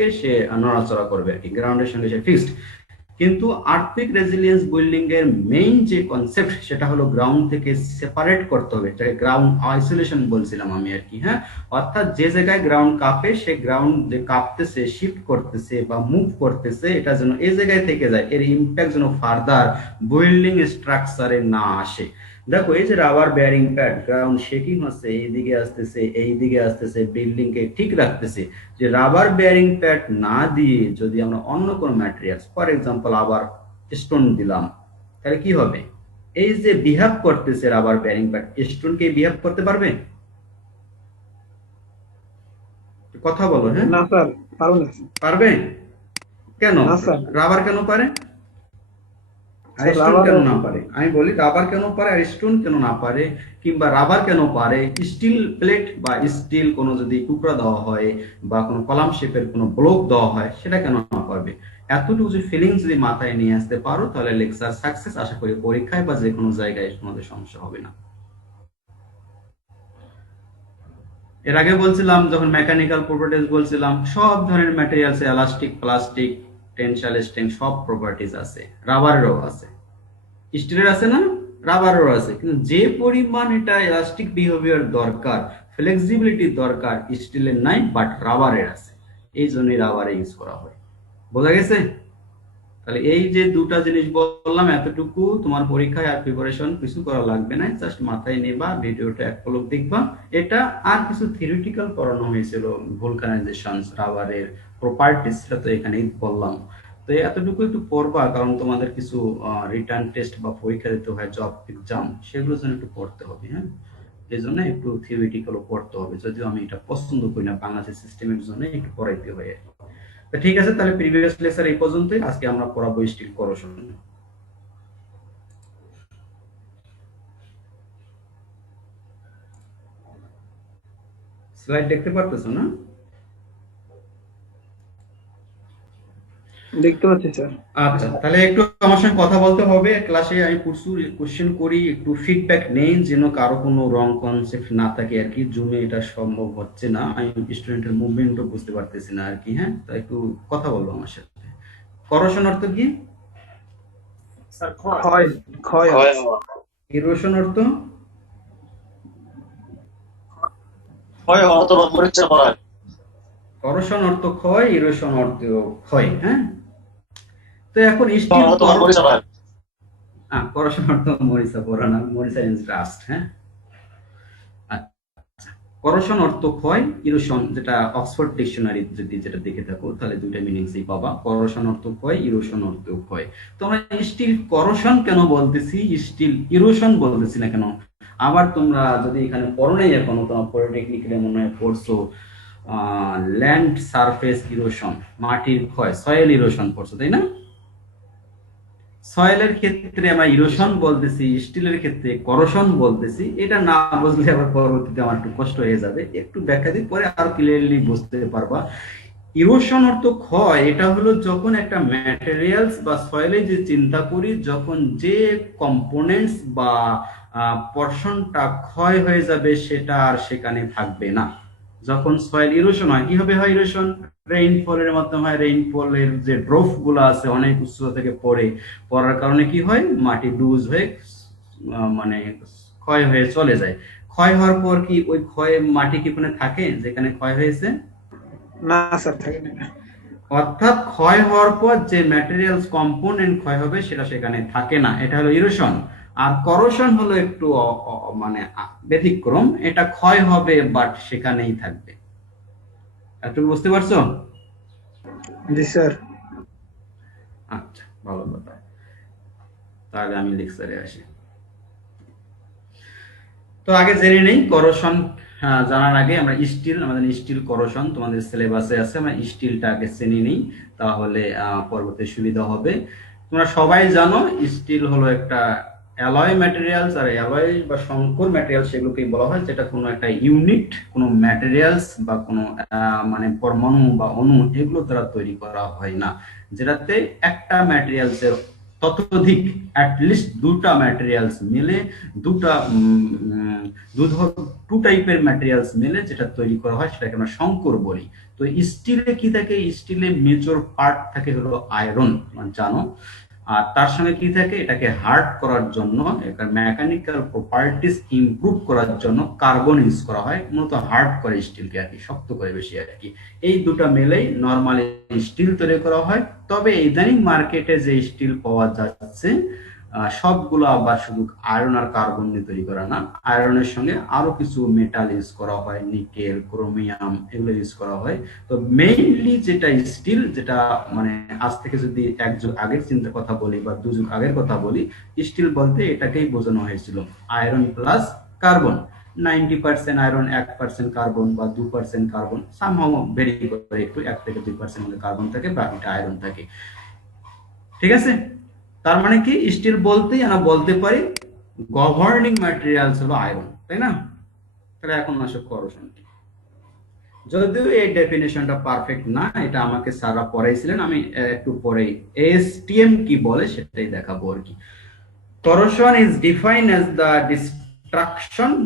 সাপেক্ষে সে নড়াচড়া করবে আর কি, গ্রাউন্ডের সঙ্গে সে ফিক্সড। কিন্তু আর্থকুইক রেজিলিয়েন্স বিল্ডিং এর মেইন যে কনসেপ্ট সেটা হলো গ্রাউন্ড থেকে সেপারেট করতে হবে, যেটাকে গ্রাউন্ড আইসোলেশন বলছিলাম আমি আর কি। হ্যাঁ, অর্থাৎ যে জায়গায় গ্রাউন্ড কাঁপে সে গ্রাউন্ড যে কাঁপতেছে, শিফট করতেছে বা মুভ করতেছে, এটা যেন এই জায়গায় থেকে যায়, এর ইম্প্যাক্ট যেন ফার্দার বিল্ডিং স্ট্রাকচারে না আসে। দেখো এই যে rubber bearing pad, ground shaking হচ্ছে, এইদিকে আসতেছে এইদিকে আসতেছে, বিল্ডিং কে ঠিক রাখতেছে, যে রাবার বেয়ারিং প্যাড না দিয়ে যদি আমরা অন্য কোনো ম্যাটেরিয়ালস, ফর এক্সাম্পল আবার স্টোন দিলাম, তাহলে কি হবে? এই যে বিহেভ করতেছে রাবার বেয়ারিং প্যাড, স্টোন কে বিহেভ করতে পারবে? কথা বলো। হ্যাঁ, না স্যার, পারবো না। পারবে? কেন? না স্যার। রাবার কেন পারে আর স্যার স্টোন রাবার, কেন না পারে? আমি বলি রাবার কেন পারে আর স্টোন কেন না পারে, কিংবা রাবার কেন পারে, স্টিল প্লেট বা স্টিল কোনো যদি টুকরা দেওয়া হয় বা কোনো কলাম শেপের কোনো ব্লক দেওয়া হয় সেটা কেন না পারবে? এতটুকু যদি ফিলিংস যদি মাথায় নিয়ে আসতে পারো তাহলে লেকচার সাকসেস, আশা করি পরীক্ষায় বা যে কোনো জায়গায় তোমাদের সমস্যা হবে না। এর আগে বলছিলাম যখন মেকানিক্যাল প্রপার্টিজ বলছিলাম, সব ধরনের materials, elastic, plastic, tensile strength সব প্রপার্টিজ আছে, রাবারেরও আছে, স্টিলের আছে না, রাবারের আছে, কিন্তু যে পরিমাণ এটা ইলাস্টিক বিহেভিয়ার দরকার, ফ্লেক্সিবিলিটি দরকার, স্টিলের নাই বাট রাবারের আছে, এই জন্যই রাবারে ইউজ করা হয়। বোঝা গেছে? তাহলে এই যে দুটা জিনিস বললাম, এতটুকু তোমার পরীক্ষায় আর প্রিপারেশন কিছু করা লাগবে না, জাস্ট মাথায় নেবা, ভিডিওটা এক পলক দেখবা। এটা আর কিছু থিওরিটিক্যাল করানো হয়েছিল, ভুলকানাইজেশন, রাবারের প্রপার্টিস, সেটা তো এখানেই বললাম। তো এতটুকু একটু পড়বা, কারণ তোমাদের কিছু রিটার্ন টেস্ট বা পরীক্ষা দিতে হয়, জব এক্সাম, সেগুলোর জন্য একটু পড়তে হবে। হ্যাঁ, এই জন্য একটু থিওরিটিক্যালও পড়তে হবে, যদিও আমি এটা পছন্দ করি না, বাংলাদেশ সিস্টেমের জন্য একটু পড়াইতে হয়। তো ঠিক আছে, তাহলে প্রিভিয়াস লেকচার এই পর্যন্তই, আজকে আমরা পড়াবো স্টিল করোশন। স্লাইড দেখতে পারতেছো না? দেখতে পাচ্ছি স্যার। আচ্ছা, তাহলে একটু আমার সঙ্গে কথা বলতে হবে, ক্লাসে আমি প্রচুর কোশ্চেন করি, একটু ফিডব্যাক নেই, যেন কারো কোনো রং কনসেপ্ট না থাকে আর কি। জুমে এটা সম্ভব হচ্ছে না, আমি স্টুডেন্টের মুভমেন্টও বুঝতে পারতেছি না আর কি। হ্যাঁ, তাই একটু কথা বলবো আমার সাথে। করোশন অর্থ কি? স্যার ক্ষয়। ক্ষয়, ক্ষয় ক্ষয় হওয়া। হওয়া। ইরোশন অর্থ? ক্ষয় হওয়া অথবা মরিচা পড়া। করোশন অর্থ ক্ষয়, ইরোশন অর্থ ক্ষয়। হ্যাঁ, তো এখন স্টিল অথবা মরিচা পড়া। পড়াশোনার তো মরিচা পড়ানো, মরিচা ইজ রাস্ট। হ্যাঁ, আচ্ছা, করোশন অর্থ ক্ষয়, ইরোশন যেটা অক্সফোর্ড ডিকশনারি যদি যেটা দেখে থাকো তাহলে দুইটা মিনিংসই পাবা, করোশন অর্থ ক্ষয়, ইরোশন অর্থ ক্ষয়। তো আমরা স্টিল করোশন কেন বলতেছি, স্টিল ইরোশন বলতেছি না কেন? আবার তোমরা যদি এখানে পড়ো নাই এখনো, তোমার পলিটেকনিক্যালে মনে হয় পড়ছো ল্যান্ড সারফেস ইরোশন, মাটির ক্ষয়, সয়েল ইরোশন পড়ছো তাই না? সয়েলের ক্ষেত্রে আমরা ইরোশন বলতেছি, স্টিলের ক্ষেত্রে করোশন বলতেছি। এটা না বুঝলে আবার পরবর্তীতে আমার একটু কষ্ট হয়ে যাবে, একটু ব্যাখ্যা দিই, পরে আর ক্লিয়ারলি বুঝতে পারবা। ইরোশন অর্থ ক্ষয়, এটা হলো যখন একটা ম্যাটেরিয়ালস বা সয়েলে যে চিন্তা করি, যখন যে কম্পোনেন্টস বা পোরশনটা ক্ষয় হয়ে যাবে সেটা আর সেখানে থাকবে না। যখন সয়েল ইরোশন হয়, কিভাবে হয় ইরোশন? রেইনফলের মাধ্যমে হয়, রেইনফলের যে ড্রপ গুলো আছে অনেক উচ্চতা থেকে পড়ার কারণে কি হয়, মাটি লুজ হয়ে মানে ক্ষয় হয়ে চলে যায়। ক্ষয় হওয়ার পর কি ওই ক্ষয় মাটি কি ওখানে থাকে যেখানে ক্ষয় হয়েছে? না স্যার, থাকে না। অর্থাৎ ক্ষয় হওয়ার পর যে ম্যাটেরিয়ালস কম্পোনেন্ট ক্ষয় হবে সেটা সেখানে থাকে না, এটা হলো ইরোশন। আর করোশন হলো একটু মানে ব্যতিক্রম, এটা ক্ষয় হবে বাট সেখানেই থাকবে। একটু বুঝতে পারছো? জি স্যার। আচ্ছা, ভালো কথা, তাহলে আমি লেকচারে আসি। তো আগে জেনে নেই করোশন। জানার আগে আমরা স্টিল, আমাদের স্টিল করোশন তোমাদের সিলেবাসে আছে, আমরা স্টিলটা আগে জেনে নিই, তাহলে পরবর্তী সুবিধা হবে। তোমরা সবাই জানো স্টিল হলো একটা অ্যালয় ম্যাটেরিয়ালস, আর অ্যালয় বা সংকর ম্যাটেরিয়ালস সেগুলোকেই বলা হয়, যেটা কোনো একটা ইউনিট, কোনো ম্যাটেরিয়ালস বা কোনো মানে পরমাণু বা অণু এগুলো দ্বারা তৈরি করা হয় না, যেটাতে একটা ম্যাটেরিয়ালসের ততোধিক অ্যাটলিস্ট দুটা ম্যাটেরিয়ালস মিলে দুটা টু টাইপের ম্যাটেরিয়ালস মিলে যেটা তৈরি করা হয় সেটাকে আমরা সংকর বলি। তো স্টিলে কি থাকে, স্টিলে মেজর পার্ট থাকে হলো আয়রন, জানো। আর তার সঙ্গে কি থাকে, এটাকে হার্ড করার জন্য, মেকানিক্যাল প্রপার্টিস ইমপ্রুভ করার জন্য কার্বন ইউজ করা হয়, মূলত হার্ড করে স্টিলকে আর কি, শক্ত করে বেশি আর কি। এই দুটো মিলেই নরমালি স্টিল তৈরি করা হয়। তবে ইদানিং মার্কেটে যে স্টিল পাওয়া যাচ্ছে সবগুলো আবার শুধু আয়রন আর কার্বন নিয়ে তৈরি করা না, আয়রনের সঙ্গে আরো কিছু মেটাল ইউজ করা হয়, নিকেল, ক্রোমিয়াম, এগুলো ইউজ করা হয়। তো মেইনলি যেটা স্টিল, যেটা মানে আজ থেকে যদি এক যুগ আগের চিন্তা কথা বলি বা 2 যুগ আগের কথা বলি, স্টিল বলতে এটাকেই বোঝানো হয়েছিল, iron plus carbon. 90% iron, 1% carbon বা 2% কার্বন, সামহাও ভেরি করে একটু, 1 থেকে 2% মধ্যে কার্বন থাকে, বাকিটা আয়রন থাকে। ঠিক আছে, তার মানে কি স্টিল বলতেই আমরা বলতে পারি গভর্নিং ম্যাটেরিয়ালস হলো আয়রন, তাই না? তাহলে এখন আসো করোশন কি। যদিও এই ডেফিনেশনটা পারফেক্ট না, এটা আমাকে স্যাররা পড়াইছিলেন, আমি একটু পরে এসটিএম কি বলে সেটাই দেখাবো আর কি। Corrosion is defined as the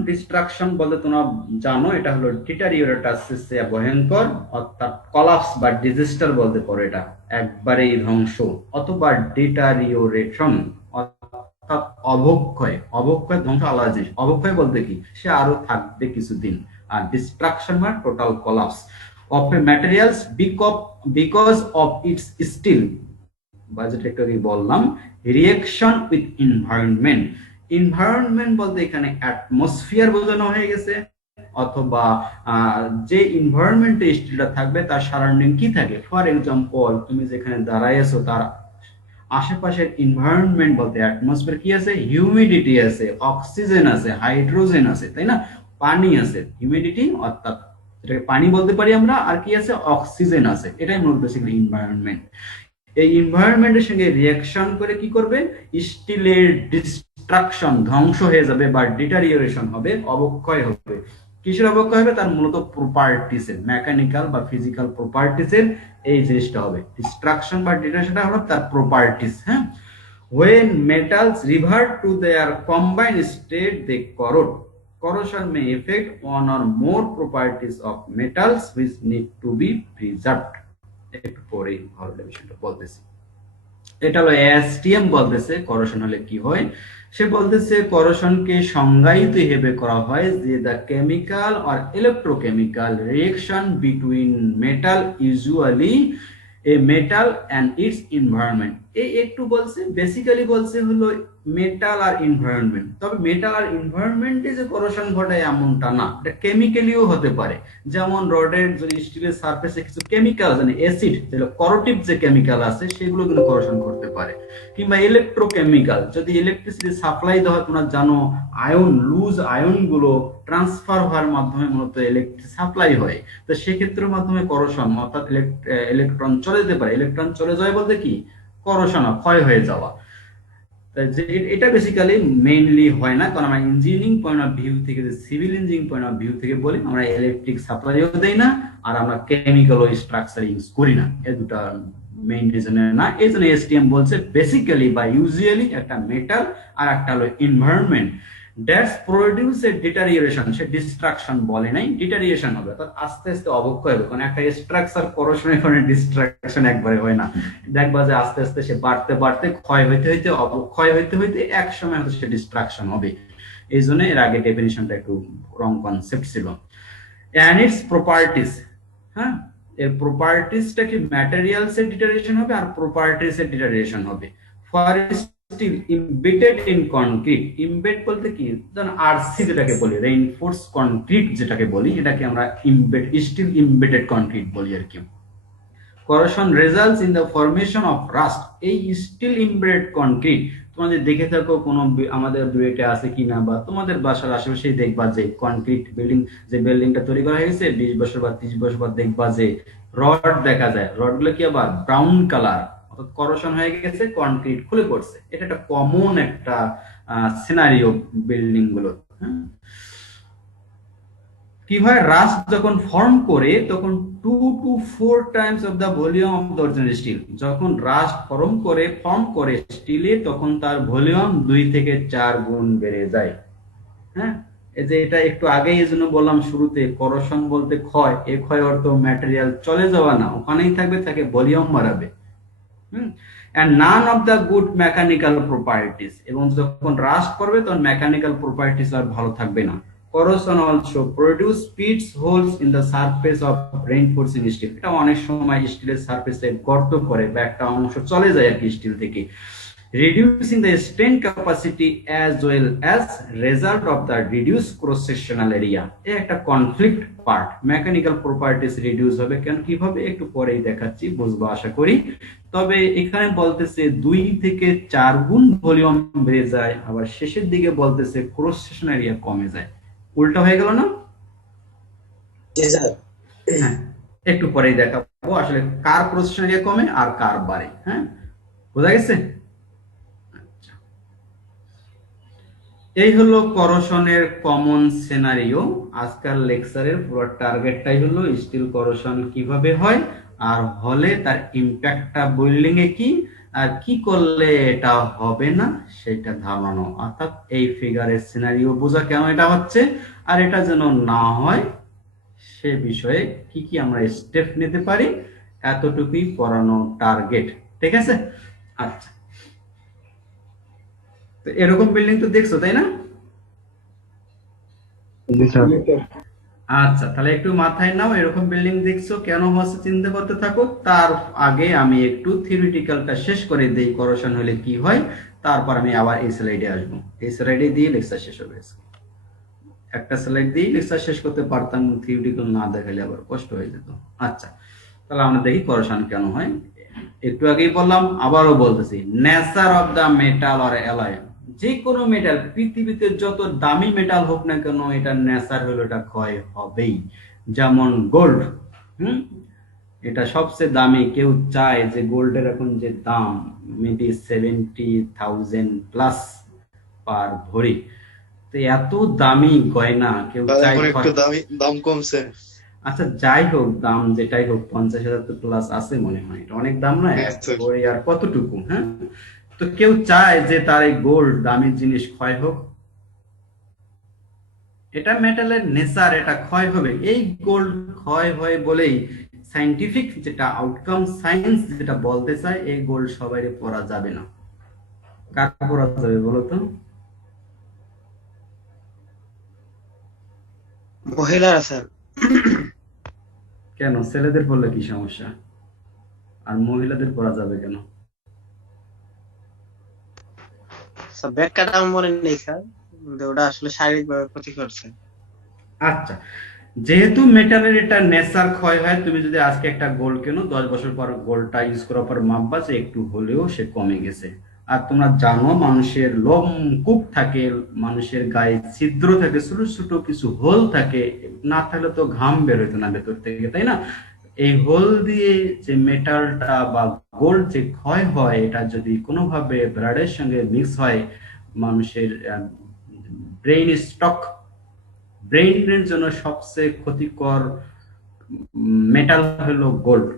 distraction বলতে তোমরা জানো এটা হলো ডিটারিওরেটাসিসে ভয়ঙ্কর, অর্থাৎ কলাপস বা ডিজাস্টার বলতে পারো, এটা একবারেই ধ্বংস, অথবা ডিটারিওরেশন অর্থাৎ অবক্ষয়। অবক্ষয় ধ্বংস আলাদা জিনিস, অবক্ষয় বলতে কি সে আরো থাকবে কিছুদিন, আর ডিস্ট্রাকশন মানে total collapse of a materials because of its steel, বা যেটা একটু আগে বললাম, রিঅ্যাকশন উইথ এনভায়রনমেন্ট। এনভায়রনমেন্ট বলতে এখানে অ্যাটমসফিয়ার বোঝানো হয়ে গেছে, অথবা যে এনভায়রনমেন্টে স্টিলটা থাকবে তার সারাউন্ডিং কি থাকে। ফর এক্সাম্পল, তুমি যেখানে দাঁড়ায় আছো তার আশেপাশের এনভায়রনমেন্ট বলতে অ্যাটমসফিয়ার কি আছে, হিউমিডিটি আছে, অক্সিজেন আছে, হাইড্রোজেন আছে, তাই না, পানি আছে। হিউমিডিটি অর্থাৎ এটাকে পানি বলতে পারি আমরা, আর কি আছে, অক্সিজেন আছে। এটাই মূলত বেসিক্যালি এনভায়রনমেন্ট। এই এনভায়রনমেন্টের সঙ্গে রিঅ্যাকশন করে কি করবে, স্টিলের ডিস্ট্রাকশন, ধ্বংস হয়ে যাবে, বা ডিটারিওরেশন হবে, অবক্ষয় হবে। কিসের অবক্ষয় হবে, তার মূলত প্রপার্টিস এর, মেকানিক্যাল বা ফিজিক্যাল প্রপার্টিস এর এই জিনিসটা হবে। ডিস্ট্রাকশন বা ডিটারিওরেশনটা হলো তার প্রপার্টিস। হ্যাঁ, when metals revert to their combined state they corrode. Corrosion may affect one or more properties of metals which need to be preserved. একটু পরেই ভালো বিষয়টা বলতেছি। এটা হলো এসটিএম বলতেছে করোশন হলে কি হয়। সে বলতেছে করোশনকে সংজ্ঞায়িত হিসেবে করা হয় যে the chemical or electrochemical reaction between metal, usually a metal and it's environment. এই একটু বলছে, বেসিক্যালি বলছে হলো মেটাল আর এনভায়রনমেন্ট। তবে মেটাল আর এনভায়রনমেন্টে যে করোশন ঘটে এমনটা না, এটা কেমিক্যালিও হতে পারে। যেমন রডের যদি স্টিলের সারফেসে কিছু কেমিক্যাল আছে, অ্যাসিড, যেগুলো করোটিভ যে কেমিক্যাল আছে সেগুলো কিন্তু করোশন করতে পারে। কিংবা ইলেকট্রোকেমিক্যাল, যদি ইলেকট্রিসিটি সাপ্লাই দেওয়া হয়, তোমরা জানো আয়ন, লুজ আয়ন গুলো ট্রান্সফার হওয়ার মাধ্যমে মূলত ইলেকট্রিক সাপ্লাই হয়। তো সেক্ষেত্রের মাধ্যমে করোশন অর্থাৎ ইলেকট্রন চলে যেতে পারে। ইলেকট্রন চলে যায় বলতে কি, করোশন, ক্ষয় হয়ে যাওয়া। এটা বেসিক্যালি মেইনলি হয় না, কারণ আমরা ইঞ্জিনিয়ারিং পয়েন্ট অফ ভিউ থেকে, civil engineering point of view থেকে বলি, আমরা ইলেকট্রিক সাপ্লাইও দেই না, আর আমরা কেমিক্যাল ও স্ট্রাকচার ইউজ করি না। এই দুটা মেইন রিজনের না। এই জন্য এসটিএম বলছে বেসিক্যালি বা ইউজুয়ালি একটা মেটাল আর একটা হলো environment that's produce a deterioration. সে ডিস্ট্রাকশন বলে নাই, ডিটারিওরেশন হবে, অর্থাৎ আস্তে আস্তে অবক্ষয় হবে। কারণ একটা স্ট্রাকচার করোশনের কারণে ডিস্ট্রাকশন একবারে হয় না, দেখবা যে আস্তে আস্তে সে বাড়তে বাড়তে ক্ষয় হইতে হইতে, অবক্ষয় হইতে হইতে এক সময় হয়তো সে ডিস্ট্রাকশন হবে। এই জন্য এর আগে ডেফিনিশনটা একটু রং কনসেপ্ট ছিল। এন্ড ইটস প্রপার্টিস, হ্যাঁ, এর প্রপার্টিসটা কি, ম্যাটেরিয়ালস এর ডিটারিয়েশন হবে আর প্রপার্টিস এর ডিটারিয়েশন হবে। For steel embedded in concrete, embed বলতে কি, যেমন আরসি যেটাকে বলি, রেইনফোর্স কনক্রিট যেটাকে বলি, এটাকে আমরা ইমবেড, স্টিল ইমবেডেড কনক্রিট বলি আর কি। corrosion results in the formation of rust। এই স্টিল ইমবেডেড কনক্রিট তোমাদের দেখে থাকো কোনো আমাদের দুইটা আছে কিনা, বা তোমাদের বাসার আশেপাশে দেখবা যে কনক্রিট বিল্ডিং, যে বিল্ডিংটা তৈরি করা হয়েছে 20 বছর বা 30 বছর পর দেখবা যে রড দেখা যায়, রডগুলো কি আবার ব্রাউন কালার, অর্থাৎ করোশন হয়ে গেছে, কনক্রিট খুলে পড়ছে। এটা একটা কমন একটা সিনারিও বিল্ডিং গুলো। কি হয়, রাস্ট যখন ফর্ম করে তখন 2 to 4 times of the volume of the original still. যখন রাস্ট ফর্ম করে স্টিলে, তখন তার ভলিউম 2 থেকে 4 গুণ বেড়ে যায়। হ্যাঁ, এই যে এটা একটু আগেই এই জন্য বললাম শুরুতে, করোশন বলতে ক্ষয়, এ ক্ষয় অর্থ ম্যাটেরিয়াল চলে যাওয়া না, ওখানেই থাকবে, তাকে ভলিউম বাড়াবে। and none of the good mechanical properties, এবং যখন রাস্ট করবে তখন মেকানিক্যাল প্রপার্টিস আর ভালো থাকবে না। corrosion also produce pits holes in the surface of reinforcing steel, এটা অনেক সময় স্টিলের সারফেসে গর্ত করে বা একটা অংশ চলে যায় আর কি স্টিল থেকে, reducing the strain capacity as well as result of the reduced cross sectional area। এই একটা conflict part, mechanical properties reduce হবে কেন, কিভাবে, একটু পরেই দেখাচ্ছি, বুঝবো আশা করি। তবে এখানে বলতেছে 2 থেকে 4 গুণ ভলিউম বেড়ে যায়, আবার শেষের দিকে বলতেছে ক্রস সেকশন এরিয়া কমে যায়। উল্টা হয়ে গেল না? হ্যাঁ, একটু পরেই দেখাবো আসলে কার ক্রস সেকশন এরিয়া কমে আর কার বাড়ে। হ্যাঁ, বোঝা গেছে? এই হলো করোশনের কমন সিনারিও। আজকের লেকচারের পুরো টার্গেটটাই হলো স্টিল করোশন কিভাবে হয়, আর হলে তার ইম্প্যাক্টটা বিল্ডিং এ কি, আর কি করলে এটা হবে না সেটা ধারণা, অর্থাৎ এই ফিগারের সিনারিও বোঝা কেন এটা হচ্ছে, আর এটা যেন না হয় সে বিষয়ে কি কি আমরা স্টেপ নিতে পারি, এতটুকুই পড়ানো টার্গেট। ঠিক আছে? আচ্ছা, তো এরকম বিল্ডিং তো দেখছো তাই না? জি স্যার। আচ্ছা, তাহলে একটু মাথায় নাও, এরকম বিল্ডিং দেখছো কেন হচ্ছে চিন্তা করতে থাকো। তার আগে আমি একটু থিওরিটিক্যালটা শেষ করে দেই, করোশন হলে কি হয়, তারপর আমি আবার এই স্লাইডে আসবো। এই স্লাইডে দিয়ে লেকচার শেষ হবে। একটা স্লাইড দিয়ে লেকচার শেষ করতে পারতাম, থিওরিটিক্যাল না দেখালে আবার কষ্ট হয়ে যেত। আচ্ছা, তাহলে আমরা দেখি করোশন কেন হয়। একটু আগেই বললাম, আবারও বলতেছি, nature of the metal or alloy, যে কোনো মেটাল, পৃথিবীতে যত দামি মেটাল হোক না কেন, এটা নেচার হলো এটা ক্ষয় হবেই। যেমন গোল্ড, এটা সবচেয়ে দামি, কেউ চায় যে গোল্ডের এখন যে দাম মেবি 70,000 প্লাস পার ভরি, তো এত দামি গয়না কেউ চায়। এখন একটু দাম কমছে। আচ্ছা যাই হোক, দাম যেটাই হোক, 50,000 তো প্লাস আছে মনে হয়, এটা অনেক দাম নয় ওই আর কতটুকু। হ্যাঁ, তো কেউ চায় যে তার এই গোল্ড দামি জিনিস ক্ষয় হোক, এটা মেটালের নেচার, এটা ক্ষয় হবে। এই গোল্ড ক্ষয় হয় বলেই সাইন্টিফিক যেটা আউটকাম, সায়েন্স যেটা বলতে চায়, এই গোল্ড সবাই পরা যাবে না। কার পরা যাবে বলো তো? মহিলারা স্যার। কেন, ছেলেদের পরলে কি সমস্যা, আর মহিলাদের পরা যাবে কেন? স্যার ব্যাখ্যাটা আমার মনে নেই স্যার, কিন্তু ওটা আসলে শারীরিকভাবে ক্ষতি করছে। আচ্ছা, যেহেতু মেটালের এটা নেচার ক্ষয় হয়, তুমি যদি আজকে একটা গোল্ড কেনো, 10 বছর পর গোল্ডটা ইউজ করার পর মাপবা যে একটু হলেও সে কমে গেছে। আর তোমরা জানো মানুষের লোম কূপ থাকে, মানুষের গায়ে ছিদ্র থাকে, ছোট ছোট কিছু হোল থাকে, না থাকলে তো ঘাম বের হইতো না ভেতর থেকে, তাই না? এই হোল দিয়ে যে মেটালটা বা গোল্ড যে ক্ষয় হয়, এটা যদি কোনোভাবে ব্লাডের সঙ্গে মিক্স হয়, মানুষের ব্রেইন স্টক, ব্রেইনের জন্য সবচেয়ে ক্ষতিকর মেটাল হলো গোল্ড।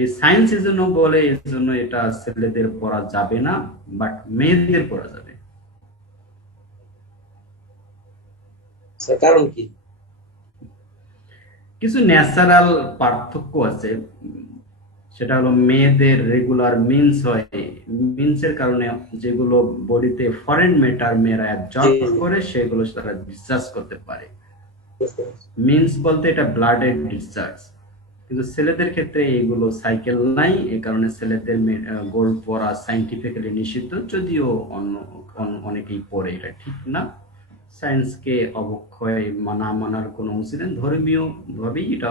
এই সায়েন্স এর জন্য বলে, এর জন্য এটা ছেলেদের পড়া যাবে না, বাট মেয়েদের পড়া যাবে। কারণ কি? কিছু ন্যাচারাল পার্থক্য আছে, সেটা হলো মেয়েদের রেগুলার মিন্স হয়, মিন্সের কারণে যেগুলো বডিতে ফরেন মেটার মেয়েরা অ্যাবজর্ব করে, সেগুলো তারা ডিসচার্জ করতে পারে। মিন্স বলতে এটা ব্লাডের ডিসচার্জ, কিন্তু ছেলেদের ক্ষেত্রে এইগুলো সাইকেল নাই, এই কারণে ছেলেদের গোল্ড পরা সাইন্টিফিক্যালি নিষিদ্ধ, যদিও অন্য অনেকেই পরে, এটা ঠিক না। সায়েন্সকে অবক্ষয় না মানার কোনো উচিত নেই, ধর্মীয় ভাবেই এটা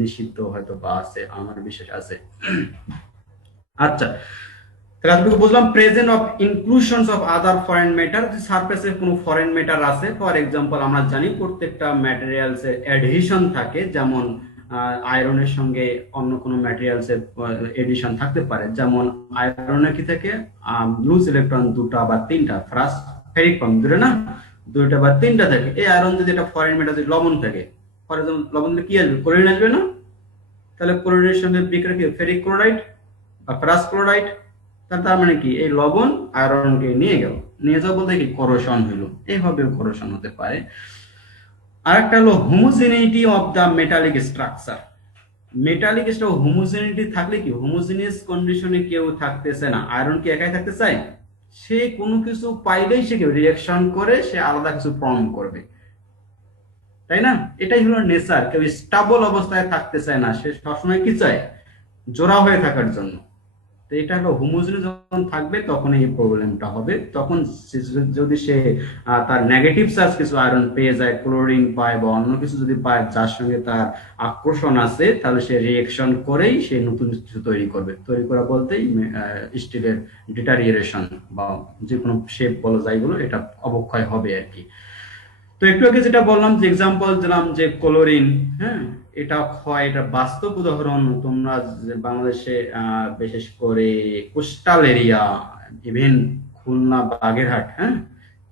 নিষিদ্ধ হয়তো বা আছে, আমার বিশ্বাস আছে। আচ্ছা, তাহলে বুঝলাম present of inclusions of other foreign matter, যে সারফেসে কোনো ফরেন ম্যাটার আছে, ফর এক্সাম্পল আমরা জানি প্রত্যেকটা ম্যাটেরিয়ালস এর এডহেশন থাকে, যেমন আয়রনের সঙ্গে অন্য কোনো ম্যাটেরিয়ালস এর এডিশন থাকতে পারে। যেমন আয়রনে কি থাকে, লুজ ইলেকট্রন 2টা বা 3টা, ফার্স্ট ফেরিক ফর্ম ধরে না, দুইটা বা তিনটা থাকে, এই আয়রন যদি এটা ফরেন মেটাল যদি লবণ থাকে, ফর এক্সাম্পল লবণ দিলে কি আসবে, ক্লোরিন আসবে না? তাহলে ক্লোরিনের সঙ্গে বিক্রিয়া কি ফেরিক ক্লোরাইড বা ফেরাস ক্লোরাইড, তার মানে কি এই লবণ আয়রনকে নিয়ে গেল, নিয়ে যাওয়া বলতে কি করোশন হইলো, এইভাবে করোশন হতে পারে। আরেকটা হলো homogeneity of the metallic structure. Metallic homogeneity থাকলে কি, হোমোজেনিয়াস কন্ডিশনে কেউ থাকতেছে না, আয়রন কি একাই থাকতে চায়? সে কোনো কিছু পাইলেই সে কেউ রিয়াকশন করে সে আলাদা কিছু ফর্ম করবে, তাই না? এটাই হলো নেচার, কেউ স্টাবল অবস্থায় থাকতে চায় না, সে সবসময় কি চায়, জোড়া হয়ে থাকার জন্য। তো এটা হলো হোমোজেনিয়াস যখন থাকবে তখন এই প্রবলেমটা হবে, তখন যদি সে তার নেগেটিভ চার্জ কিছু আয়রন পেয়ে যায়, ক্লোরিন পায় বা অন্য কিছু যদি পায় যার সঙ্গে তার আকর্ষণ আছে, তাহলে সে রিয়েকশন করেই সে নতুন কিছু তৈরি করবে। তৈরি করা বলতেই স্টিলের ডিটারিয়েশন বা যে কোনো শেপ বলা যায়, এগুলো এটা অবক্ষয় হবে আর কি। তো একটু আগে যেটা বললাম যে এক্সাম্পল দিলাম যে ক্লোরিন, হ্যাঁ, এটা ক্ষয়, এটা বাস্তব উদাহরণ। তোমরা বাংলাদেশে বিশেষ করে coastal area, even Khulna, Bagerhat, হ্যাঁ,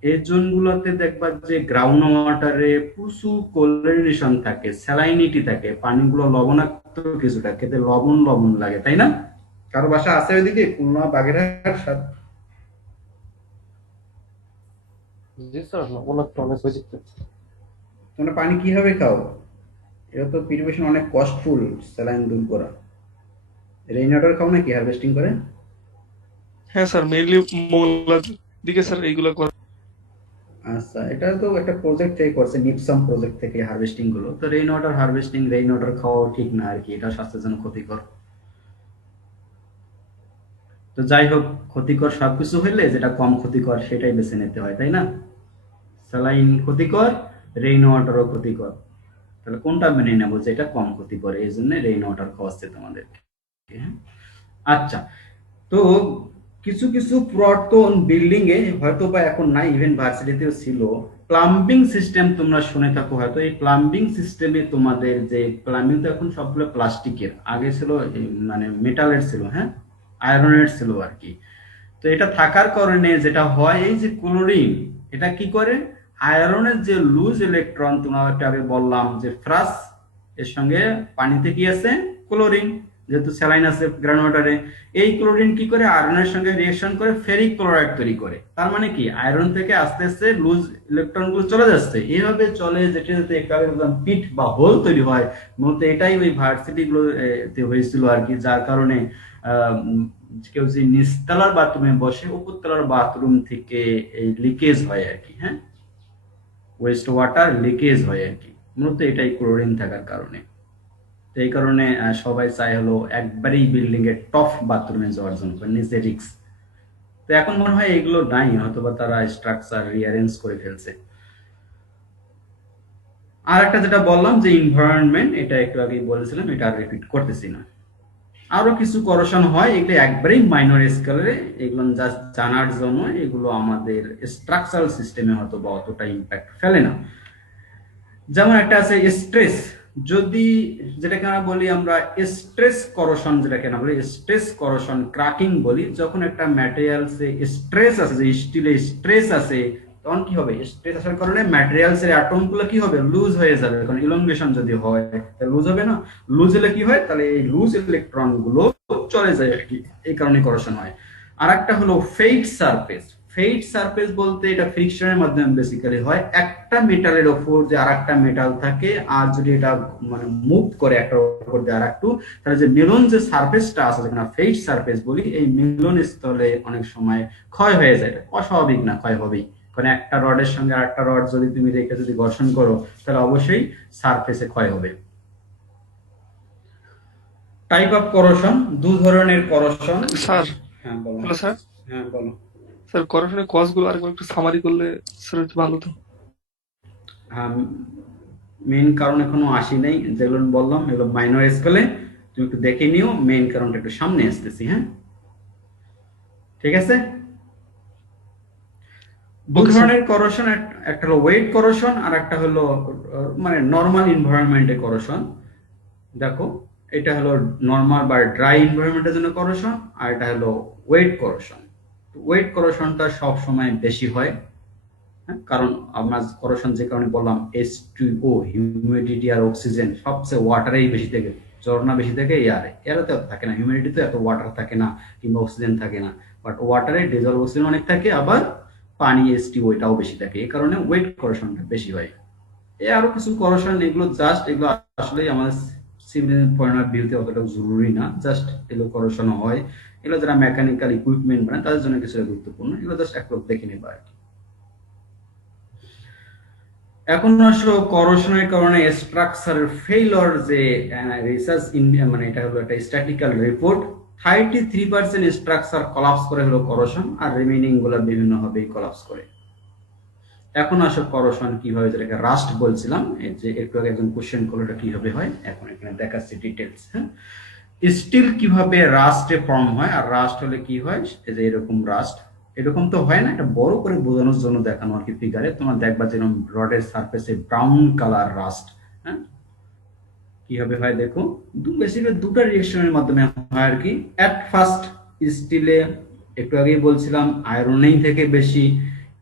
এই জোনগুলোতে দেখবা যে গ্রাউন্ড ওয়াটারে প্রচুর ক্লোরিনেশন থাকে, স্যালাইনিটি থাকে, পানিগুলো লবণাক্ত কিছুটা, খেতে লবণ লবণ লাগে, তাই না? কারো বাসা আছে ওইদিকে খুলনা বাগেরহাট? জি স্যার, ওনার তো অনেক হয়েছে। তোমরা পানি কিভাবে খাও? এটা তো পিউরিফিকেশন অনেক কস্টফুল, স্যালাইন দূর করা। রেইন ওয়াটার খাও নাকি হারভেস্টিং করে? হ্যাঁ স্যার, মেইনলি মোংলার দিকে স্যার এইগুলো করে। আচ্ছা, এটা তো একটা প্রজেক্ট থেকে করছে, নিপসাম প্রজেক্ট থেকে হারভেস্টিং গুলো। তো rain water harvesting, rain water খাওয়া ঠিক না আর কি, এটা স্বাস্থ্যের জন্য ক্ষতিকর। তো যাই হোক, ক্ষতিকর সবকিছু হইলে যেটা কম ক্ষতিকর সেটাই বেছে নিতে হয়, তাই না? স্যালাইন ক্ষতিকর, রেইন ওয়াটারও ক্ষতিকর, তাহলে কোনটা মেনে নেবো যে এটা কম ক্ষতিকর? এই জন্য রেইন ওয়াটার খাওয়াচ্ছে তোমাদেরকে, হ্যাঁ? আচ্ছা, তো কিছু কিছু পুরাতন বিল্ডিং এ হয়তো বা এখন নাই, ইভেন ভার্সিটিতেও ছিল, প্লাম্বিং সিস্টেম তোমরা শুনে থাকো হয়তো। এই প্লাম্বিং সিস্টেমে তোমাদের যে প্লাম্বিং তো এখন সবগুলো প্লাস্টিকের, আগে ছিল মানে মেটালের ছিল, হ্যাঁ, আয়রনের ছিল আর কি। তো এটা থাকার কারণে যেটা হয়, এই যে ক্লোরিন, এটা কি করে, আয়রনের যে লুজ ইলেকট্রন, তোমাকে আগে বললাম যে ফ্রাস, এর সঙ্গে পানিতে কি আছে, ক্লোরিন, যেহেতু স্যালাইন আছে গ্রাউন্ড ওয়াটারে, এই ক্লোরিন কি করে আয়রনের সঙ্গে রিয়েকশন করে ফেরিক ক্লোরাইড তৈরি করে। তার মানে কি আয়রন থেকে আস্তে আস্তে লুজ ইলেকট্রন গুলো চলে যাচ্ছে, এইভাবে চলে যেতে যেতে একটা পিট বা হোল তৈরি হয়। মূলত এটাই ওই ভার্সিটি গুলো হয়েছিল আর কি, যার কারণে কেউ যে নিচতলার বাথরুমে বসে, উপরতলার বাথরুম থেকে এই লিকেজ হয় আর কি, হ্যাঁ, ওয়েস্ট ওয়াটার লিকেজ হয় আর কি, মূলত এটাই ক্লোরিন থাকার কারণে। তো এই কারণে সবাই চায় হলো একবারেই বিল্ডিং এর টপ বাথরুমে যাওয়ার জন্য, নিচে রিক্স। তো এখন মনে হয় এগুলো নাই, হয়তোবা তারা স্ট্রাকচার রিঅ্যারেঞ্জ করে ফেলছে। আর একটা যেটা বললাম যে এনভায়রনমেন্ট, এটা একটু আগেই বলেছিলাম, এটা আর রিপিট করতেছি না। আরো কিছু করশন হয়, এগুলো একবারেই মাইনর স্কেলে, এগুলো জাস্ট জানার জন্য, এগুলো আমাদের স্ট্রাকচারাল সিস্টেমে হয়তো বা অতটা ইম্প্যাক্ট ফেলে না। যেমন একটা আছে স্ট্রেস, যদি যেটাকে আমরা বলি আমরা স্ট্রেস করশন, যেটাকে আমরা বলি স্ট্রেস করশন ক্র্যাকিং বলি, যখন একটা ম্যাটেরিয়ালসে স্ট্রেস আছে, যে স্টিলে স্ট্রেস আছে, তখন কি হবে, স্ট্রেস আসার কারণে ম্যাটেরিয়ালসের অ্যাটম গুলো কি হবে, লুজ হয়ে যাবে। কারণ ইলংগেশন যদি হয় তাহলে লুজ হবে না, লুজ হলে কি হয়, তাহলে এই লুজ ইলেকট্রন গুলো চলে যায় আর কি, এই কারণে করশন হয়। আর একটা হলো ফেইট সারফেস। ফেইট সারফেস বলতে এটা ফ্রিকশনের মাধ্যমে বেসিক্যালি হয়, একটা মেটালের ওপর যে আরেকটা মেটাল থাকে, আর যদি এটা মানে মুভ করে একটা উপর দিয়ে আরেকটু, তাহলে যে মিলন যে সারফেসটা আছে, যেখানে ফেইট সারফেস বলি, এই মিলন স্থলে অনেক সময় ক্ষয় হয়ে যায়। অস্বাভাবিক না, ক্ষয় হবেই, কারণ একটা রডের সঙ্গে আরেকটা রড যদি তুমি রেখে যদি ঘর্ষণ করো, তাহলে অবশ্যই সারফেসে ক্ষয় হবে। টাইপ অফ করশন, দু ধরনের করশন। স্যার, হ্যাঁ বলো। Hello sir. হ্যাঁ বলো। স্যার, করশনের কজ গুলো আরেকবার একটু সামারি করলে স্যার একটু ভালো হতো। হ্যাঁ, মেইন কারণ এখনো আসি নাই, যেগুলো বললাম এগুলো মাইনর স্কেলে, তুমি একটু দেখে নিও, মেইন কারণটা একটু সামনে আসতেছি, হ্যাঁ, ঠিক আছে? দু Okay, sir. ধরনের করশন, একটা হলো ওয়েট করশন, আর একটা হলো মানে নর্মাল এনভায়রনমেন্টে করশন। দেখো, এটা হলো নর্মাল বা ড্রাই এনভায়রনমেন্টের জন্য করশন, আর এটা হলো ওয়েট করশন। ওয়েট করশনটা সব সময় বেশি হয়, হ্যাঁ, কারণ আমরা করোশন যে কারণে বললাম H2O, হিউমিডিটি আর অক্সিজেন সবচেয়ে ওয়াটারেই বেশি থাকে, ঝরনা বেশি থাকে এয়ারে, এয়ারে তো এত থাকে না, হিউমিডিটি তো এত ওয়াটার থাকে না কিংবা অক্সিজেন থাকে না, বাট ওয়াটারে ডিজলভ অক্সিজেন অনেক থাকে, আবার পানি H2O এটাও বেশি থাকে, এই কারণে ওয়েট করোশনটা বেশি হয়। এ আরো কিছু করোশন, এগুলো জাস্ট এগুলো আসলে আমাদের সিভিল পয়েন্ট অফ ভিউতে অতটা জরুরি না, জাস্ট এগুলো করোশন হয়, এগুলো যারা মেকানিক্যাল ইকুইপমেন্ট বানায় তাদের জন্য কিছুটা গুরুত্বপূর্ণ, এগুলো জাস্ট এক লোক দেখে নেবা আর কি। এখন আসলে করোশনের কারণে স্ট্রাকচারের ফেইলর যে রিসার্চ ইন্ডিয়া, মানে এটা হলো একটা স্ট্যাটিক্যাল রিপোর্ট, 33% স্ট্রাকচার কলাপস করে হলো করোশন, আর রিমেইনিং গুলো বিভিন্ন ভাবে কলাপস করে। এখন আসলে করোশন কিভাবে, যেটাকে রাস্ট বলছিলাম, এই যে একটু আগে একজন কোশ্চেন করলো এটা কিভাবে হয়, এখন এখানে দেখাচ্ছি ডিটেলস। হ্যাঁ, স্টিল কিভাবে রাস্টে ফর্ম হয়, আর রাস্ট হলে কি হয়, এই যে এরকম রাস্ট, এরকম তো হয় না, এটা বড় করে বোঝানোর জন্য দেখানো আর কি ফিগারে। তোমার দেখবা যেরকম রডের সারফেসে ব্রাউন কালার রাস্ট, হ্যাঁ কিভাবে হয় দেখো, বেসিক্যালি দুটো রিঅ্যাকশনের মাধ্যমে হয় আর কি। এট ফার্স্ট স্টিলে একটু আগেই বলছিলাম আয়রনেই থেকে বেশি,